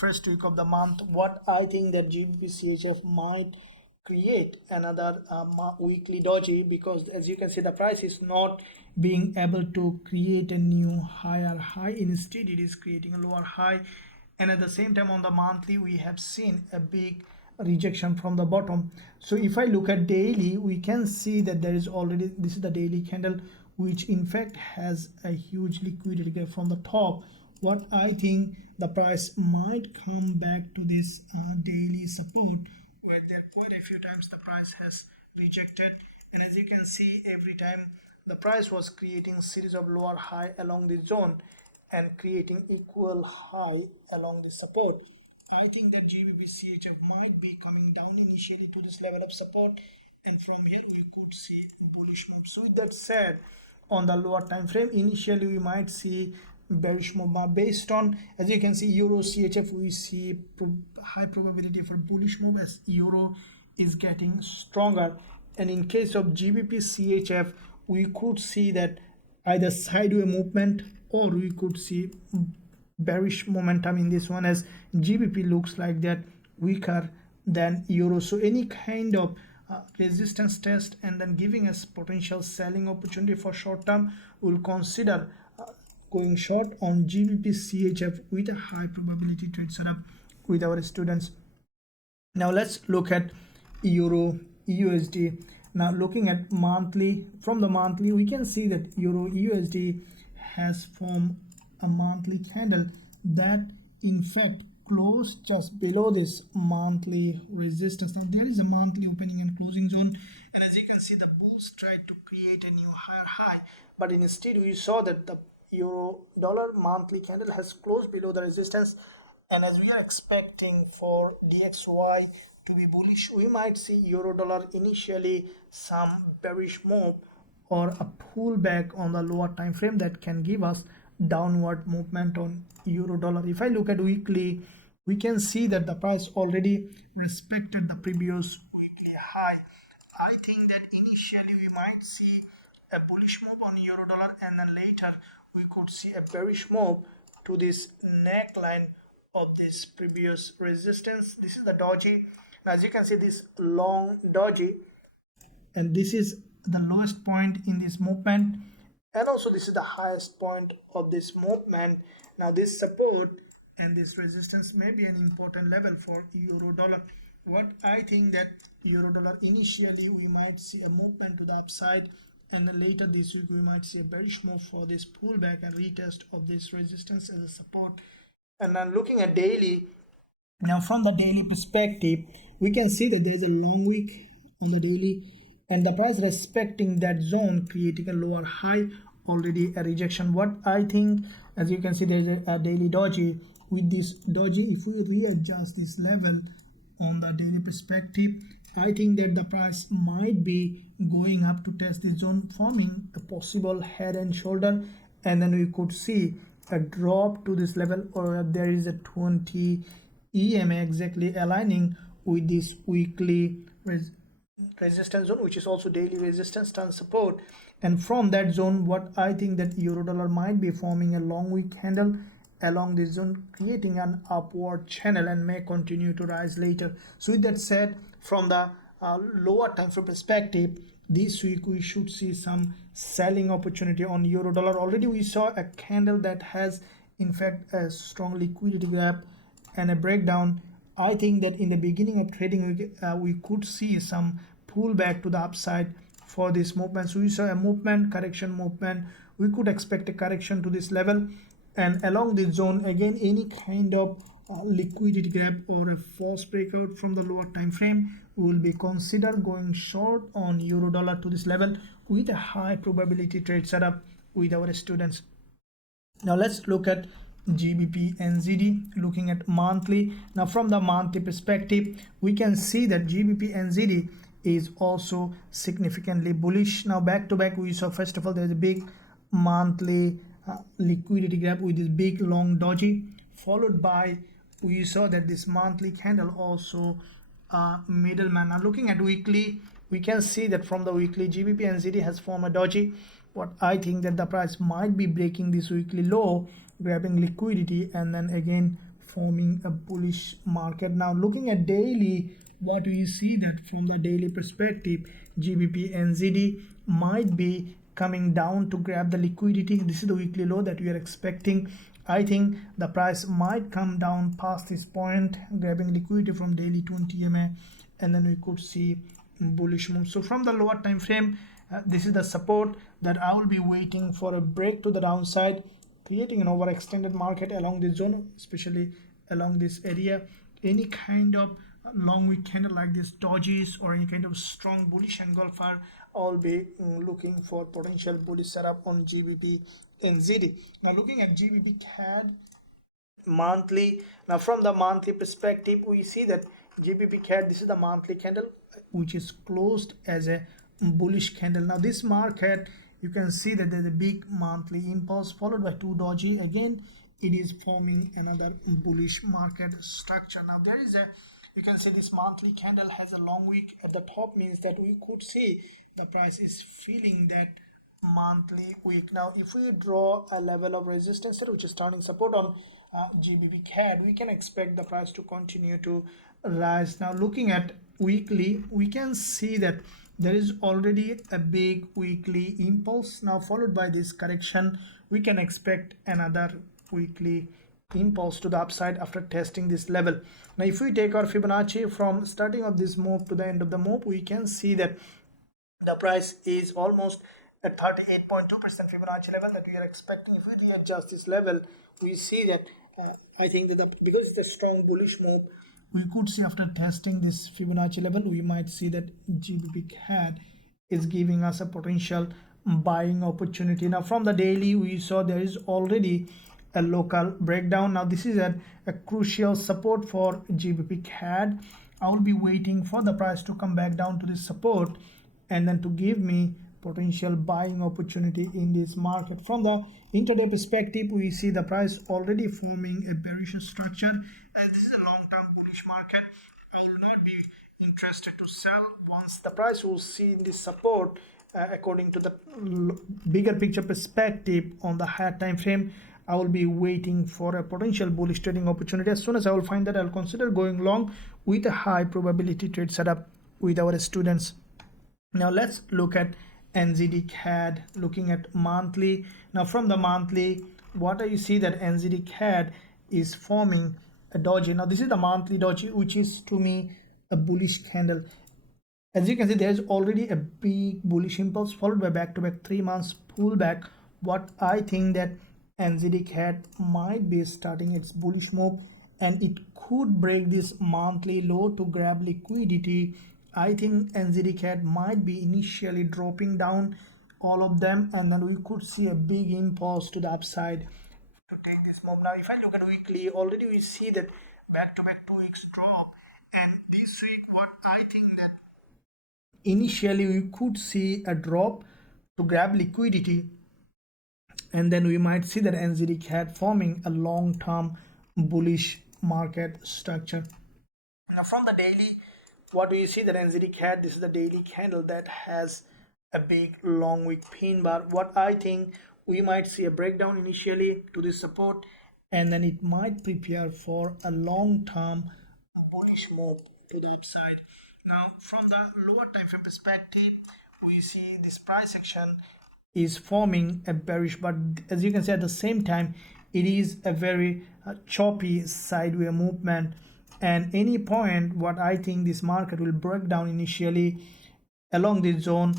first week of the month. What I think that GBPCHF might create another weekly doji, because as you can see the price is not being able to create a new higher high. Instead it is creating a lower high, and at the same time on the monthly we have seen a big rejection from the bottom. So if I look at daily, we can see that there is already, this is the daily candle, which in fact has a huge liquidity gap from the top. What I think the price might come back to this daily support, where there quite a few times the price has rejected, and as you can see every time the price was creating series of lower high along this zone and creating equal high along the support. I think that GBPCHF might be coming down initially to this level of support, and from here we could see bullish move. So with that said, on the lower time frame, initially we might see bearish move, but based on, as you can see, EURCHF, we see high probability for bullish move as euro is getting stronger. And in case of GBPCHF, we could see that either sideways movement or we could see bearish momentum in this one, as GBP looks like that weaker than euro. So any kind of resistance test and then giving us potential selling opportunity for short term, we'll consider going short on GBPCHF with a high probability trade setup with our students. Now let's look at EURUSD. Now looking at monthly, from the monthly we can see that EURUSD has formed a monthly candle that in fact closed just below this monthly resistance. Now there is a monthly opening and closing zone, and as you can see the bulls tried to create a new higher high, but instead we saw that the euro dollar monthly candle has closed below the resistance, and as we are expecting for DXY to be bullish, we might see euro dollar initially some bearish move or a pullback on the lower time frame that can give us downward movement on euro dollar. If I look at weekly, we can see that the price already respected the previous weekly high. I think that initially we might see a bullish move on euro dollar, and then later we could see a bearish move to this neckline of this previous resistance. This is the doji. Now as you can see, this long doji, and this is the lowest point in this movement, and also this is the highest point of this movement. Now this support and this resistance may be an important level for euro dollar. What I think that euro dollar, initially we might see a movement to the upside, and then later this week we might see a bearish move for this pullback and retest of this resistance as a support. And then looking at daily, now from the daily perspective, we can see that there is a long wick on the daily, and the price respecting that zone, creating a lower high, already a rejection. What I think, as you can see, there is a daily doji. With this doji, if we readjust this level on the daily perspective, I think that the price might be going up to test this zone, forming a possible head and shoulder, and then we could see a drop to this level, or there is a 20 EMA exactly aligning with this weekly resistance zone, which is also daily resistance and support. And from that zone, what I think that euro dollar might be forming a long wick candle along this zone, creating an upward channel, and may continue to rise later. So with that said, from the lower time frame perspective, this week we should see some selling opportunity on euro dollar. Already we saw a candle that has in fact a strong liquidity gap and a breakdown. I think that in the beginning of trading we could see some pullback to the upside for this movement. So we saw a movement, correction movement. We could expect a correction to this level, and along this zone again any kind of liquidity gap or a false breakout from the lower time frame will be considered going short on euro dollar to this level with a high probability trade setup with our students. Now let's look at GBPNZD, looking at monthly. Now from the monthly perspective, we can see that GBPNZD is also significantly bullish. Now back to back we saw, first of all, there is a big monthly liquidity gap with this big long doji, followed by we saw that this monthly candle also middleman. Now looking at weekly, we can see that from the weekly GBPNZD has formed a doji. What I think that the price might be breaking this weekly low, grabbing liquidity, and then again forming a bullish market. Now looking at daily, what we see that from the daily perspective, GBPNZD might be coming down to grab the liquidity. This is the weekly low that we are expecting. I think the price might come down past this point, grabbing liquidity from daily 20 EMA, and then we could see bullish move. So from the lower time frame, this is the support that I will be waiting for a break to the downside, creating an overextended market along this zone, especially along this area. Any kind of long wick candle like this dojis or any kind of strong bullish engulfer, I'll be looking for potential bullish setup on GBPNZD. Now looking at GBPCAD monthly. Now from the monthly perspective, we see that GBPCAD, this is the monthly candle which is closed as a bullish candle. Now this market, you can see that there's a big monthly impulse followed by two doji. Again it is forming another bullish market structure. Now there is a, you can see this monthly candle has a long wick at the top, means that we could see the price is feeling that monthly wick. Now if we draw a level of resistance which is turning support on GBPCAD, we can expect the price to continue to rise. Now looking at weekly, we can see that there is already a big weekly impulse, now followed by this correction. We can expect another weekly impulse to the upside after testing this level. Now if we take our Fibonacci from starting of this move to the end of the move, we can see that the price is almost at 38.2% Fibonacci level that we are expecting. If we readjust this level, we see that I think that because it's a strong bullish move, we could see after testing this Fibonacci level, we might see that GBPCAD is giving us a potential buying opportunity. Now from the daily, we saw there is already a local breakdown. Now this is a crucial support for GBPCAD. I will be waiting for the price to come back down to this support and then to give me potential buying opportunity in this market. From the intraday perspective, we see the price already forming a bearish structure. As this is a long-term bullish market, I will not be interested to sell. Once the price will see this support, according to the bigger picture perspective on the higher time frame, I will be waiting for a potential bullish trading opportunity. As soon as I will find that, I'll consider going long with a high probability trade setup with our students. Now let's look at NZDCAD, looking at monthly. Now from the monthly, what do you see that NZDCAD is forming a doji. Now this is the monthly doji, which is to me a bullish candle. As you can see, there's already a big bullish impulse followed by back-to-back 3 months pullback. What I think that NZDCAD might be starting its bullish move, and it could break this monthly low to grab liquidity. I think NZDCAD might be initially dropping down all of them, and then we could see a big impulse to the upside to take this move. Now if I look at weekly, already we see that back-to-back 2 weeks drop, and this week what I think that initially we could see a drop to grab liquidity, and then we might see that NZDCAD forming a long-term bullish market structure. Now from the daily, what do you see that NZDCAD, this is the daily candle that has a big long wick pin bar. What I think we might see a breakdown initially to this support, and then it might prepare for a long-term bullish move to the upside. Now from the lower time frame perspective, we see this price action is forming a bearish, but as you can see at the same time it is a very choppy sideways movement, and any point what I think this market will break down initially along this zone,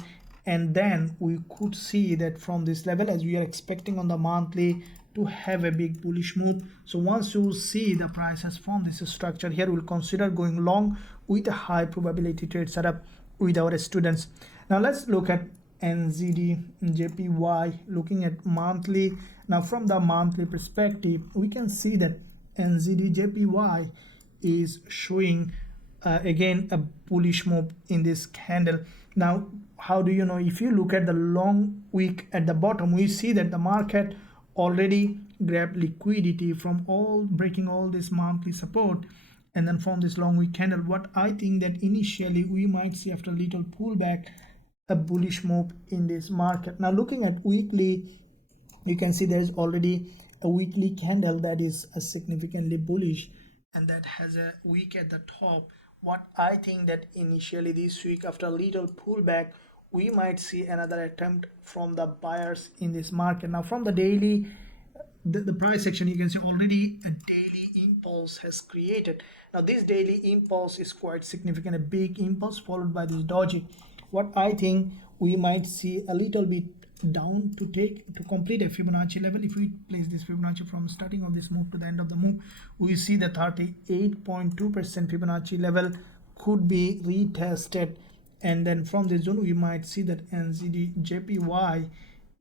and then we could see that from this level, as we are expecting on the monthly, to have a big bullish move. So once you see the price has formed this structure here, we'll consider going long with a high probability trade setup with our students. Now let's look at NZDJPY, looking at monthly. Now from the monthly perspective, we can see that NZDJPY is showing again a bullish move in this candle. Now how do you know? If you look at the long wick at the bottom, we see that the market already grabbed liquidity from breaking all this monthly support, and then from this long wick candle. What I think that initially we might see after a little pullback a bullish move in this market. Now looking at weekly, you can see there's already a weekly candle that is significantly bullish, and that has a wick at the top. What I think that initially this week after a little pullback, we might see another attempt from the buyers in this market. Now from the daily, the price action, you can see already a daily impulse has created. Now this daily impulse is quite significant, a big impulse followed by this doji. What I think we might see a little bit down to complete a Fibonacci level. If we place this Fibonacci from starting of this move to the end of the move, we see the 38.2% Fibonacci level could be retested, and then from this zone we might see that NZDJPY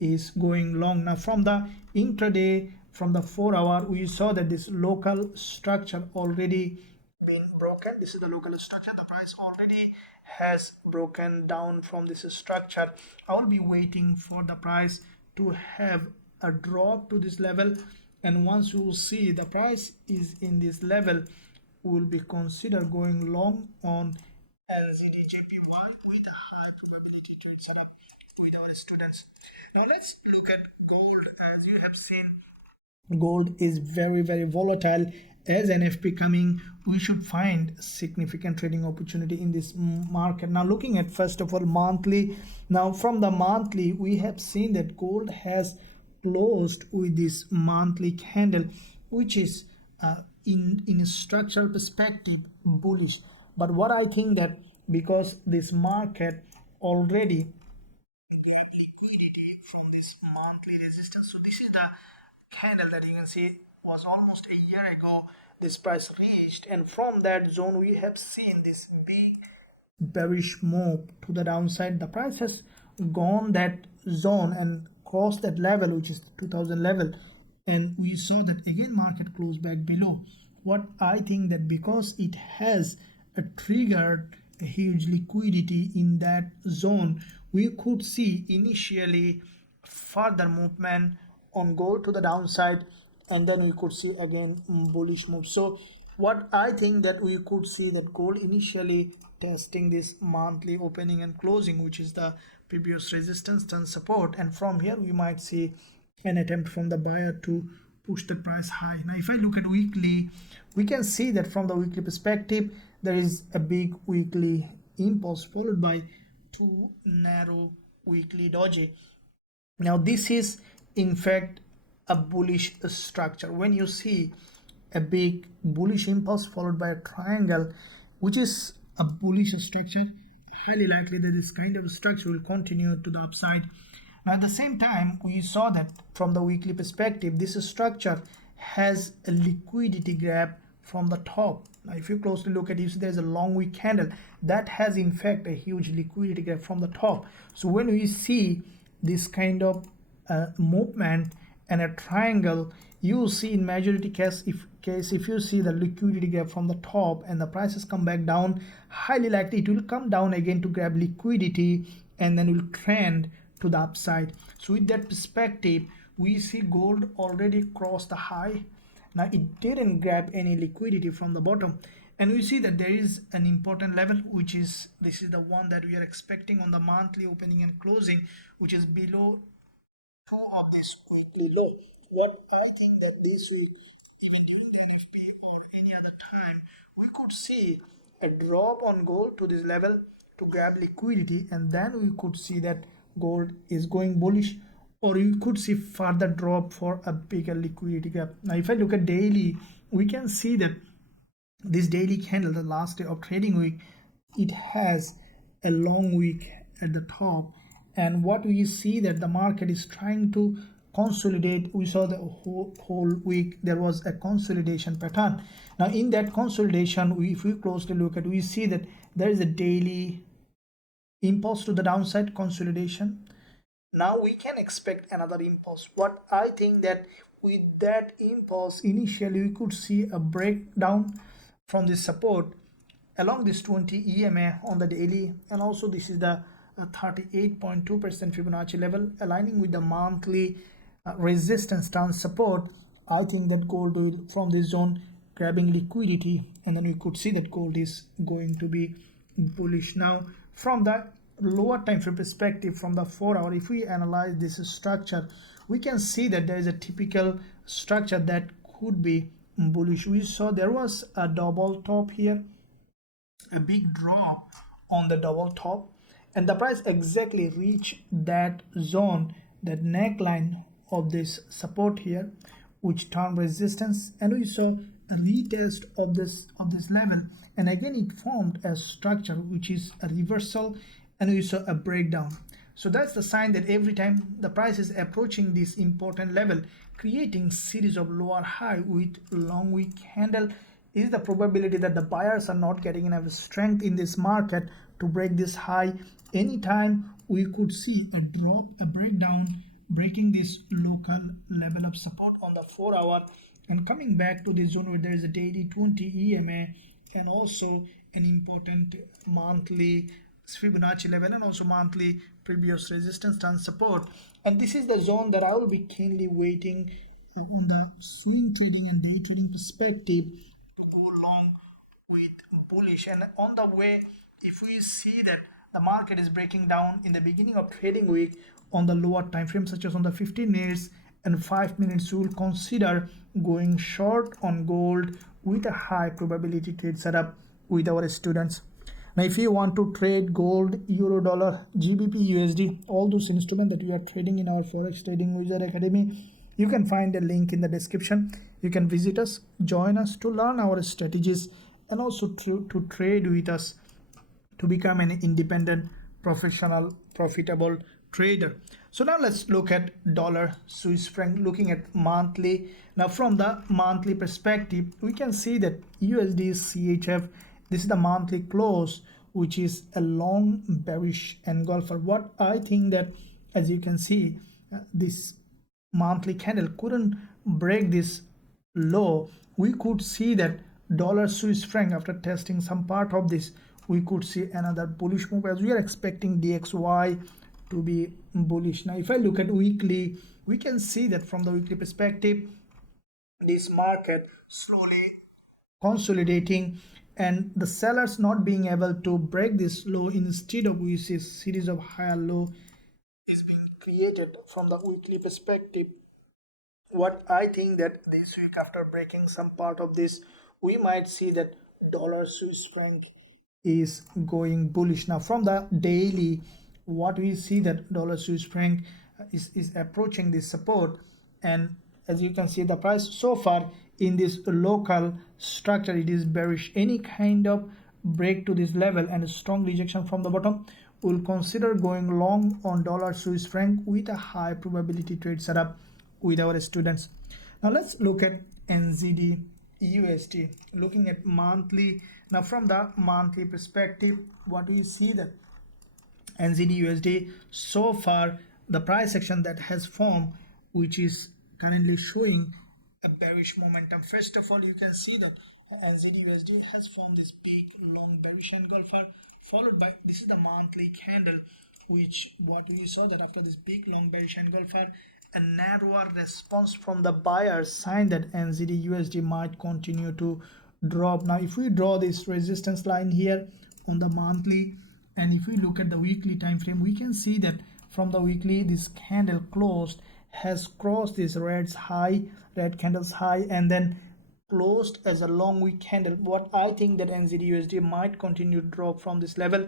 is going long. Now from the intraday, from the 4 hour, we saw that this local structure already been broken. This is the local structure. The price already has broken down from this structure. I will be waiting for the price to have a drop to this level, and once you see the price is in this level, we will be consider going long on NZDJPY with a high probability trade setup with our students. Now let's look at gold. As you have seen, gold is very volatile. As NFP coming, we should find significant trading opportunity in this market. Now looking at first of all monthly. Now from the monthly, we have seen that gold has closed with this monthly candle, which is in a structural perspective bullish. But what I think that because this market already liquidity from this monthly resistance, so this is the candle that you can see was almost a year ago this price reached, and from that zone we have seen this big bearish move to the downside. The price has gone that zone and crossed that level, which is 2000 level, and we saw that again market closed back below. What I think that because it has triggered a huge liquidity in that zone, we could see initially further movement on gold to the downside, and then we could see again bullish move. So what I think that we could see that gold initially testing this monthly opening and closing, which is the previous resistance and support, and from here we might see an attempt from the buyer to push the price high. Now if I look at weekly, we can see that from the weekly perspective there is a big weekly impulse followed by 2 narrow weekly doji. Now this is in fact a bullish structure. When you see a big bullish impulse followed by a triangle, which is a bullish structure. Highly likely that this kind of structure will continue to the upside. Now at the same time, we saw that from the weekly perspective, this structure has a liquidity grab from the top. Now if you closely look at it, you see there's a long wick candle that has in fact a huge liquidity grab from the top. So when we see this kind of movement and a triangle, you see in majority case if you see the liquidity gap from the top and the prices come back down, highly likely it will come down again to grab liquidity and then will trend to the upside. So with that perspective, we see gold already crossed the high. Now it didn't grab any liquidity from the bottom, and we see that there is an important level, which is this is the one that we are expecting on the monthly opening and closing, which is below 2 of this weekly low. What I think that this week, even during the NFP or any other time, we could see a drop on gold to this level to grab liquidity, and then we could see that gold is going bullish, or you could see further drop for a bigger liquidity gap. Now if I look at daily, we can see that this daily candle, the last day of trading week, it has a long wick at the top, and what we see that the market is trying to consolidate. We saw the whole week there was a consolidation pattern. Now in that consolidation, if we closely look at, we see that there is a daily impulse to the downside consolidation. Now we can expect another impulse. What I think that with that impulse, initially we could see a breakdown from this support along this 20 EMA on the daily, and also this is the 38.2% Fibonacci level aligning with the monthly resistance stance support. I think that gold will from this zone grabbing liquidity, and then we could see that gold is going to be bullish. Now from the lower time frame perspective, from the 4 hour, if we analyze this structure, we can see that there is a typical structure that could be bullish. We saw there was a double top here, a big drop on the double top, and the price exactly reached that zone, that neckline of this support here, which turned resistance, and we saw a retest of this level, and again it formed a structure which is a reversal, and we saw a breakdown. So that's the sign that every time the price is approaching this important level, creating series of lower high with long wick candle, is the probability that the buyers are not getting enough strength in this market to break this high. Anytime we could see a drop, a breakdown, breaking this local level of support on the 4 hour and coming back to this zone where there is a daily 20 EMA and also an important monthly Fibonacci level and also monthly previous resistance and support. And this is the zone that I will be keenly waiting on the swing trading and day trading perspective to go long with bullish. And on the way, if we see that the market is breaking down in the beginning of trading week on the lower time frame, such as on the 15 minutes and 5 minutes, we will consider going short on gold with a high probability trade setup with our students. Now if you want to trade gold, euro, dollar, GBP, USD, all those instruments that we are trading in our Forex Trading Wizard Academy, you can find a link in the description. You can visit us, join us to learn our strategies and also to trade with us to become an independent, professional, profitable trader. So now let's look at dollar Swiss franc, looking at monthly. Now from the monthly perspective, we can see that USD CHF, this is the monthly close, which is a long bearish engulfer. What I think that, as you can see, this monthly candle couldn't break this low. We could see that dollar Swiss franc, after testing some part of this, we could see another bullish move, as we are expecting DXY to be bullish. Now if I look at weekly, we can see that from the weekly perspective, this market slowly consolidating and the sellers not being able to break this low. Instead of, we see a series of higher low is being created from the weekly perspective. What I think that this week, after breaking some part of this, we might see that dollar Swiss franc is going bullish. Now from the daily, what we see that dollar Swiss franc is approaching this support, and as you can see, the price so far in this local structure it is bearish. Any kind of break to this level and a strong rejection from the bottom, will consider going long on dollar Swiss franc with a high probability trade setup with our students. Now let's look at NZD USD, looking at monthly. Now from the monthly perspective, what we see that NZD USD, so far the price action that has formed, which is currently showing a bearish momentum. First of all, you can see that NZD USD has formed this big long bearish engulfer, followed by, this is the monthly candle, which what we saw that after this big long bearish engulfer, a narrower response from the buyers sign that NZD USD might continue to drop. Now if we draw this resistance line here on the monthly, and if we look at the weekly time frame, we can see that from the weekly this candle closed, has crossed this red candle's high, and then closed as a long wick candle. What I think that NZD USD might continue to drop from this level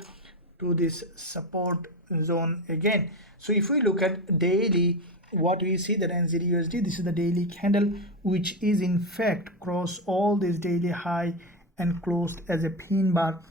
to this support zone again. So if we look at daily, what we see that NZD USD, this is the daily candle, which is in fact crossed all this daily high and closed as a pin bar.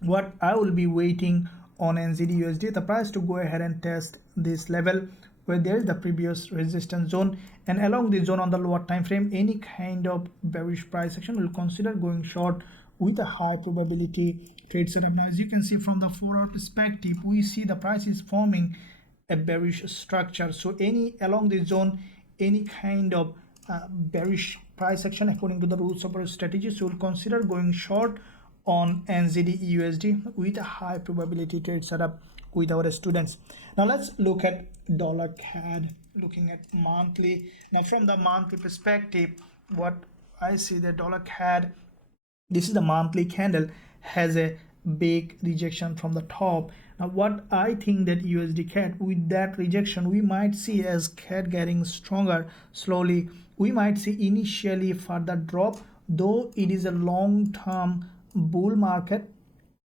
What I will be waiting on NZD USD, the price to go ahead and test this level where there is the previous resistance zone, and along this zone on the lower time frame, any kind of bearish price action will consider going short with a high probability trade setup. Now as you can see from the 4-hour perspective, we see the price is forming a bearish structure. So any along this zone, any kind of bearish price action according to the rules of our strategy, so we'll consider going short on NZD USD with a high probability trade setup with our students. Now let's look at dollar CAD, looking at monthly. Now from the monthly perspective, what I see that dollar CAD, this is the monthly candle, has a big rejection from the top. Now what I think that USD CAD, with that rejection, we might see as CAD getting stronger slowly, we might see initially further drop, though it is a long-term bull market.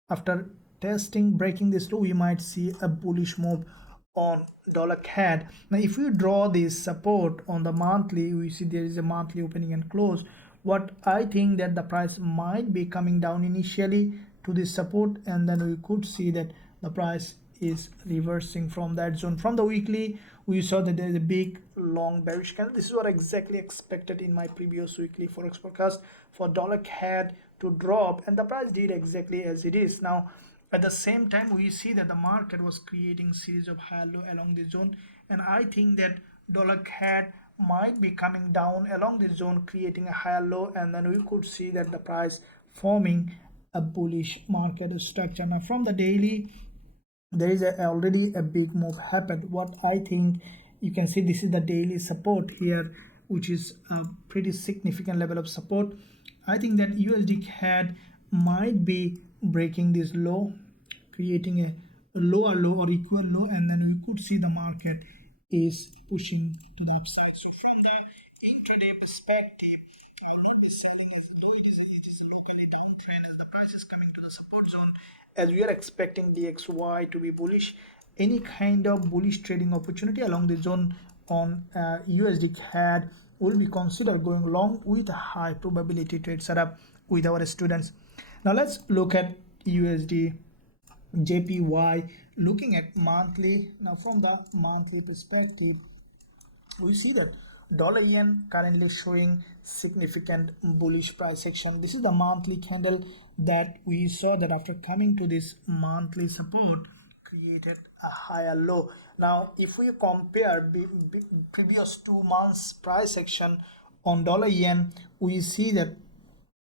After testing breaking this low, we might see a bullish move on dollar CAD. Now if you draw this support on the monthly, we see there is a monthly opening and close. What I think that the price might be coming down initially to this support, and then we could see that the price is reversing from that zone. From the weekly, we saw that there is a big long bearish candle. This is what I exactly expected in my previous weekly forex forecast for dollar CAD to drop, and the price did exactly as it is. Now at the same time, we see that the market was creating series of high low along this zone, and I think that dollar CAD might be coming down along this zone, creating a higher low, and then we could see that the price forming a bullish market structure. Now from the daily, there is already a big move happened. What I think, you can see this is the daily support here, which is a pretty significant level of support. I think that USD CAD might be breaking this low, creating a lower low or equal low, and then we could see the market is pushing to the upside. So from the intraday perspective, I will not be selling it, though it is a locally downtrend as the price is coming to the support zone, as we are expecting DXY to be bullish. Any kind of bullish trading opportunity along the zone on USD CAD will be considered going long with a high probability trade setup with our students. Now let's look at USDJPY, looking at monthly. Now from the monthly perspective, we see that dollar yen currently showing significant bullish price action. This is the monthly candle that we saw that after coming to this monthly support created a higher low. Now if we compare previous 2 months price action on dollar yen, we see that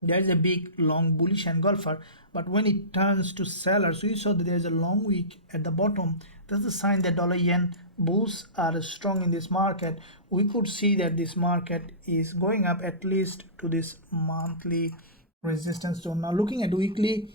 there is a big long bullish engulfer, but when it turns to sellers, we saw that there is a long wick at the bottom. That's a sign that dollar yen bulls are strong in this market. We could see that this market is going up at least to this monthly resistance zone. Now looking at weekly,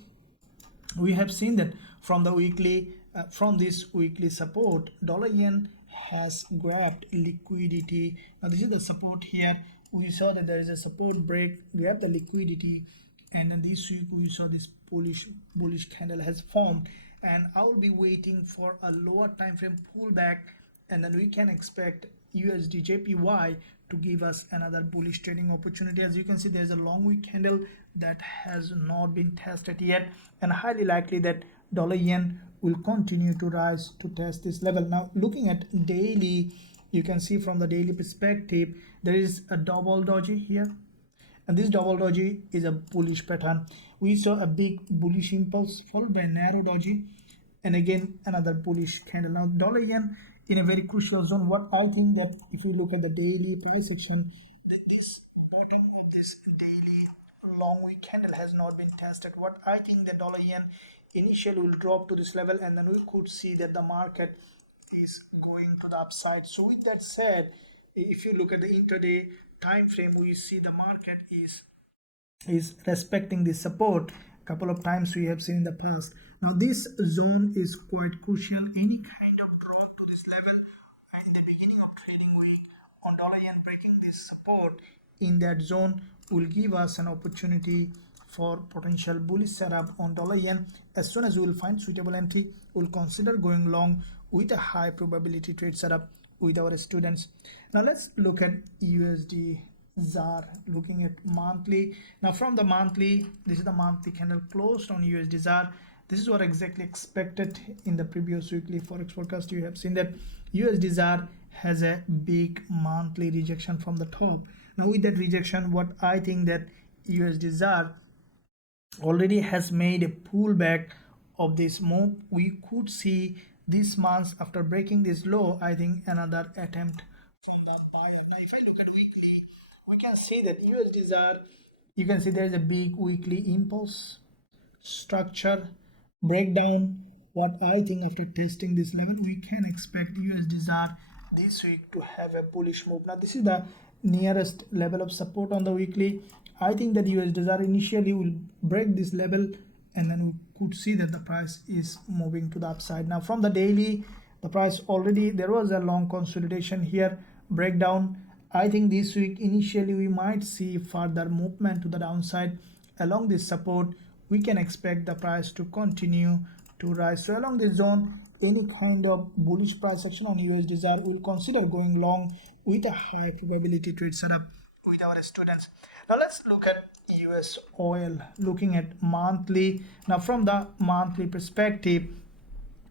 we have seen that from the weekly, from this weekly support, dollar yen has grabbed liquidity. Now this is the support here. We saw that there is a support break, grab the liquidity, and then this week we saw this bullish candle has formed, and I will be waiting for a lower time frame pullback and then we can expect USDJPY to give us another bullish trading opportunity. As you can see, there's a long wick candle that has not been tested yet, and highly likely that dollar yen will continue to rise to test this level. Now looking at daily, you can see from the daily perspective there is a double doji here, and this double doji is a bullish pattern. We saw a big bullish impulse followed by a narrow doji, and again another bullish candle. Now dollar yen in a very crucial zone. What I think that if you look at the daily price action, this bottom of this daily long wick candle has not been tested. What I think that dollar yen initially will drop to this level, and then we could see that the market is going to the upside. So with that said, if you look at the intraday time frame, we see the market is respecting this support. Couple of times we have seen in the past. Now this zone is quite crucial. Any kind of drop to this level in the beginning of trading week on dollar yen breaking this support in that zone will give us an opportunity for potential bullish setup on dollar yen. As soon as we will find suitable entry, we'll consider going long with a high probability trade setup with our students. Now let's look at USDZAR, looking at monthly. Now from the monthly, this is the monthly candle closed on USDZAR. This is what exactly expected in the previous weekly forex forecast. You have seen that USDZAR has a big monthly rejection from the top. Now with that rejection, what I think that USDZAR already has made a pullback of this move. We could see this month after breaking this low, I think another attempt from the buyer. Now if I look at weekly, we can see that USDZAR, you can see there is a big weekly impulse structure breakdown. What I think after testing this level, we can expect USDZAR this week to have a bullish move. Now this is the nearest level of support on the weekly. I think that USDZAR initially will break this level, and then we could see that the price is moving to the upside. Now from the daily, the price already, there was a long consolidation here, breakdown. I think this week initially we might see further movement to the downside. Along this support, we can expect the price to continue to rise. So along this zone, any kind of bullish price action on USDZAR will consider going long with a high probability trade setup with our students. Now let's look at USOIL, looking at monthly. Now from the monthly perspective,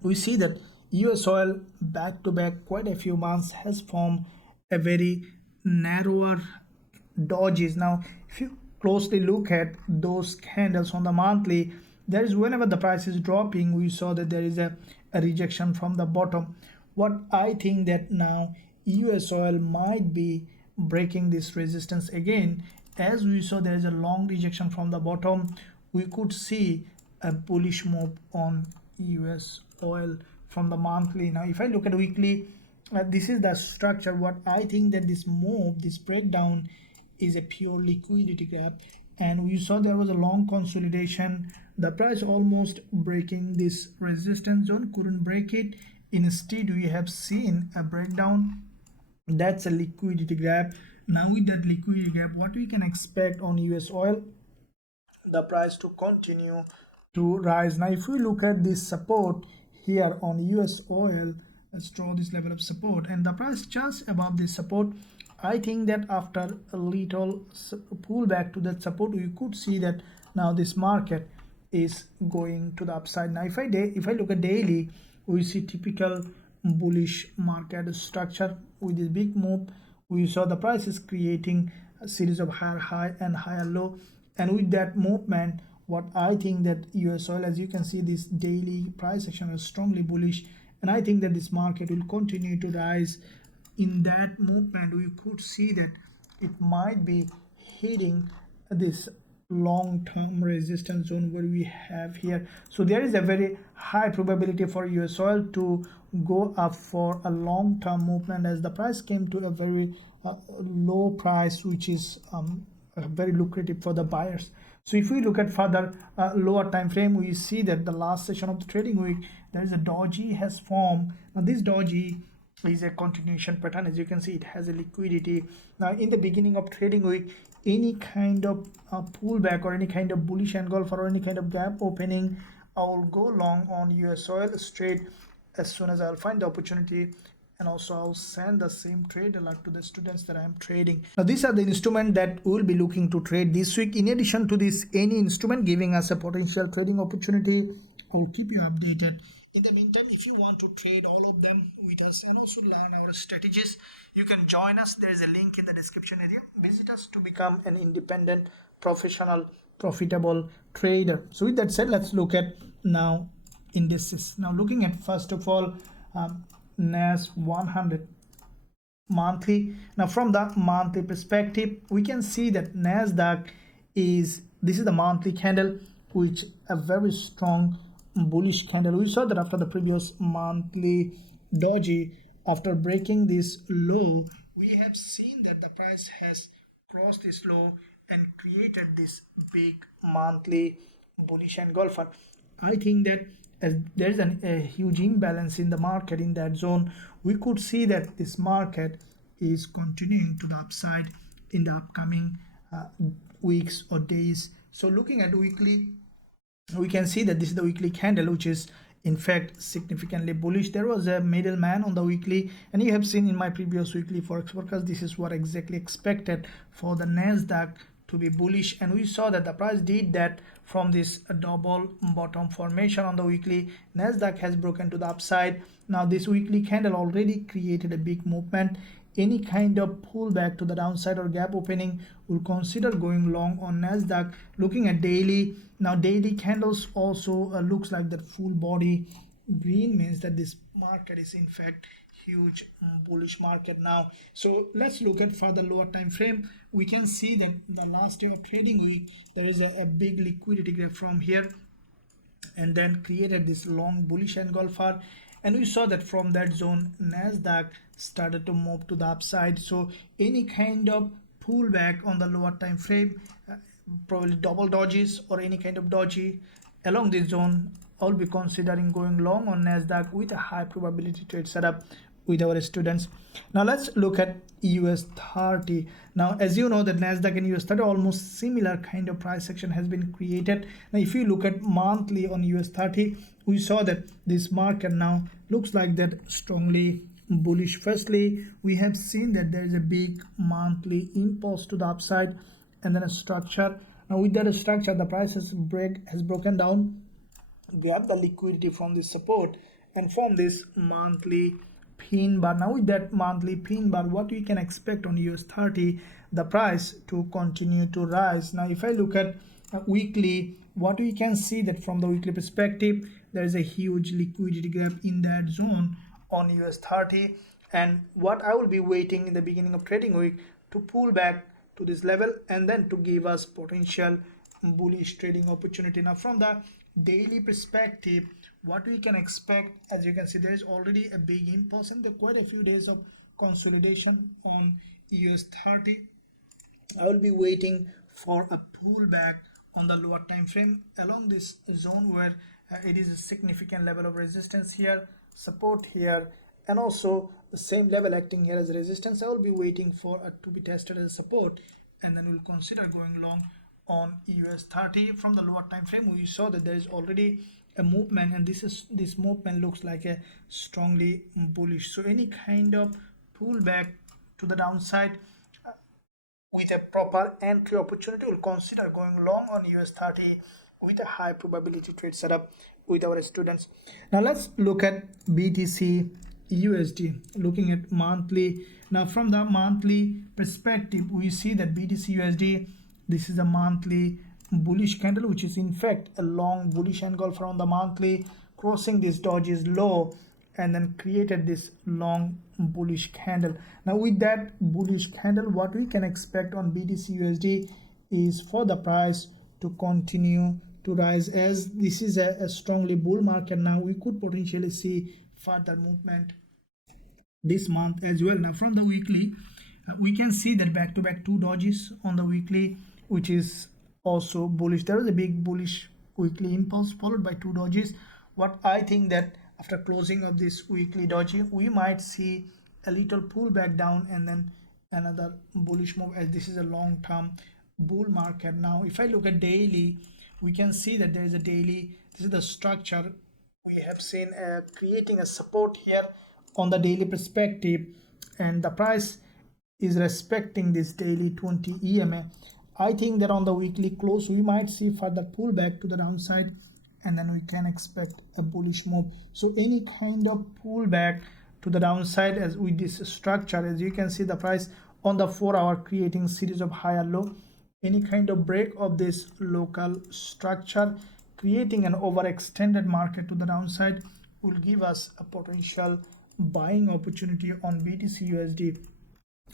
we see that USOIL back to back quite a few months has formed a very narrower dojis. Now if you closely look at those candles on the monthly, there is, whenever the price is dropping, we saw that there is a rejection from the bottom. What I think that now USOIL might be breaking this resistance again. As we saw, there is a long rejection from the bottom. We could see a bullish move on USOIL from the monthly. Now if I look at weekly, this is the structure. What I think that this move, this breakdown, is a pure liquidity gap, and we saw there was a long consolidation. The price almost breaking this resistance zone, couldn't break it. Instead we have seen a breakdown. That's a liquidity gap. Now with that liquidity gap, what we can expect on USOIL, the price to continue to rise. Now if we look at this support here on USOIL, let's draw this level of support, and the price just above this support. I think that after a little pullback to that support, we could see that now this market is going to the upside. Now if I look at daily, we see typical bullish market structure with this big move. We saw the price is creating a series of higher high and higher low, and with that movement, what I think that USOIL, as you can see, this daily price action is strongly bullish, and I think that this market will continue to rise. In that movement, we could see that it might be hitting this long-term resistance zone where we have here. So there is a very high probability for USOIL to go up for a long-term movement, as the price came to a very low price, which is very lucrative for the buyers. So if we look at further lower time frame, we see that the last session of the trading week, there is a doji has formed. Now this doji is a continuation pattern. As you can see, it has a liquidity. Now in the beginning of trading week, any kind of pullback or any kind of bullish engulf or any kind of gap opening, I will go long on USOIL straight as soon as I'll find the opportunity, and also I'll send the same trade alert to the students that I am trading. Now these are the instruments that we'll be looking to trade this week. In addition to this, any instrument giving us a potential trading opportunity, I'll keep you updated. In the meantime, if you want to trade all of them with us and also learn our strategies, you can join us. There is a link in the description area. Visit us to become an independent, professional, profitable trader. So with that said, let's look at now indices. Now looking at first of all NAS 100 monthly. Now from the monthly perspective, we can see that NASDAQ this is the monthly candle, which a very strong bullish candle. We saw that after the previous monthly doji, after breaking this low, we have seen that the price has crossed this low and created this big monthly bullish engulfer. I think that as there is a huge imbalance in the market in that zone, we could see that this market is continuing to the upside in the upcoming weeks or days. So looking at weekly, we can see that this is the weekly candle, which is in fact significantly bullish. There was a middleman on the weekly, and you have seen in my previous weekly forex forecast, this is what exactly expected for the NASDAQ to be bullish, and we saw that the price did that from this double bottom formation on the weekly. NASDAQ has broken to the upside. Now this weekly candle already created a big movement. Any kind of pullback to the downside or gap opening will consider going long on NASDAQ. Looking at daily, now daily candles also looks like that full body green means that this market is in fact huge bullish market now. So let's look at further lower time frame. We can see that the last day of trading week, there is a big liquidity graph from here and then created this long bullish engulfer, and we saw that from that zone NASDAQ started to move to the upside. So any kind of pullback on the lower time frame, probably double dojis or any kind of doji along this zone, I'll be considering going long on NASDAQ with a high probability trade setup with our students. Now let's look at US30. Now as you know that NASDAQ and US30 almost similar kind of price action has been created. Now if you look at monthly on US30, we saw that this market now looks like that strongly bullish. Firstly, we have seen that there is a big monthly impulse to the upside and then a structure. Now with that structure, the price has broken down, grab the liquidity from this support and form this monthly pin bar. Now with that monthly pin bar, what we can expect on US30, the price to continue to rise. Now if I look at weekly, what we can see that from the weekly perspective, there is a huge liquidity gap in that zone on US30, and what I will be waiting in the beginning of trading week to pull back to this level and then to give us potential bullish trading opportunity. Now from the daily perspective, what we can expect, as you can see, there is already a big impulse and quite a few days of consolidation on US30. I will be waiting for a pullback on the lower time frame along this zone where it is a significant level of resistance here, support here, and also the same level acting here as resistance. I will be waiting for it to be tested as support, and then we'll consider going long on US30. From the lower time frame, we saw that there is already a movement, and this movement looks like a strongly bullish. So any kind of pullback to the downside with a proper entry opportunity, will consider going long on US30 with a high probability trade setup with our students. Now let's look at BTCUSD. Looking at monthly, now from the monthly perspective, we see that BTCUSD, this is a monthly bullish candle, which is in fact a long bullish engulfer on the monthly, crossing this doji's low and then created this long bullish candle. Now with that bullish candle, what we can expect on BTCUSD is for the price to continue to rise. As this is a strongly bull market now, we could potentially see further movement this month as well. Now from the weekly, we can see that back-to-back two dojis on the weekly, which is also bullish. There is a big bullish weekly impulse followed by two dojis. What I think that after closing of this weekly doji, we might see a little pullback down and then another bullish move, as this is a long-term bull market. Now if I look at daily, we can see that there is a daily, this is the structure we have seen creating a support here on the daily perspective, and the price is respecting this daily 20 EMA. I think that on the weekly close we might see further pullback to the downside, and then we can expect a bullish move. So any kind of pullback to the downside as with this structure, as you can see the price on the 4-hour creating series of higher low, any kind of break of this local structure creating an overextended market to the downside will give us a potential buying opportunity on BTCUSD.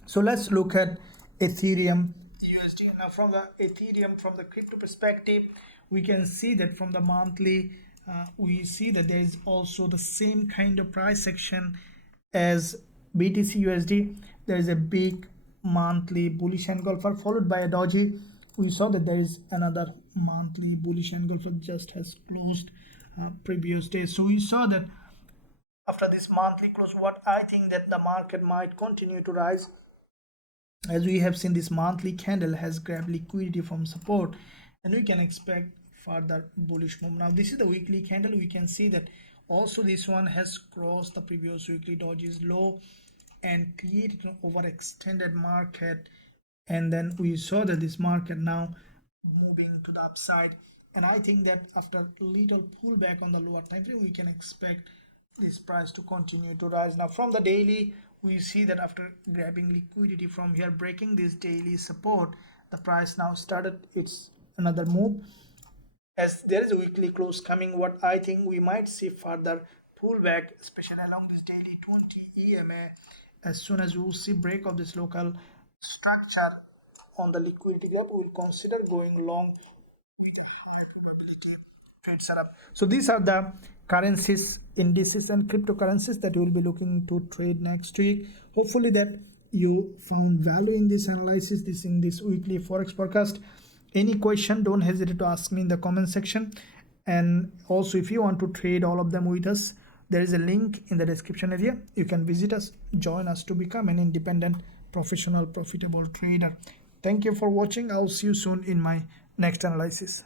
So let's look at Ethereum USD. Now from the Ethereum, from the crypto perspective, we can see that from the monthly we see that there is also the same kind of price action as BTCUSD. There is a big monthly bullish engulfer followed by a doji. We saw that there is another monthly bullish engulfer just has closed previous day. So we saw that after this monthly close, what I think that the market might continue to rise, as we have seen this monthly candle has grabbed liquidity from support, and we can expect further bullish move. Now this is the weekly candle. We can see that also this one has crossed the previous weekly doji's low and created an overextended market, and then we saw that this market now moving to the upside, and I think that after a little pullback on the lower time frame we can expect this price to continue to rise. Now from the daily we see that after grabbing liquidity from here, breaking this daily support, the price now started its another move. As there is a weekly close coming, what I think we might see further pullback, especially along this daily 20 EMA. As soon as we will see break of this local structure on the liquidity gap, we will consider going long trade setup. So these are the currencies, indices and cryptocurrencies that we will be looking to trade next week. Hopefully that you found value in this analysis, in this weekly forex forecast. Any question, don't hesitate to ask me in the comment section. And also if you want to trade all of them with us, there is a link in the description area. You can visit us, join us to become an independent, professional, profitable trader. Thank you for watching. I'll see you soon in my next analysis.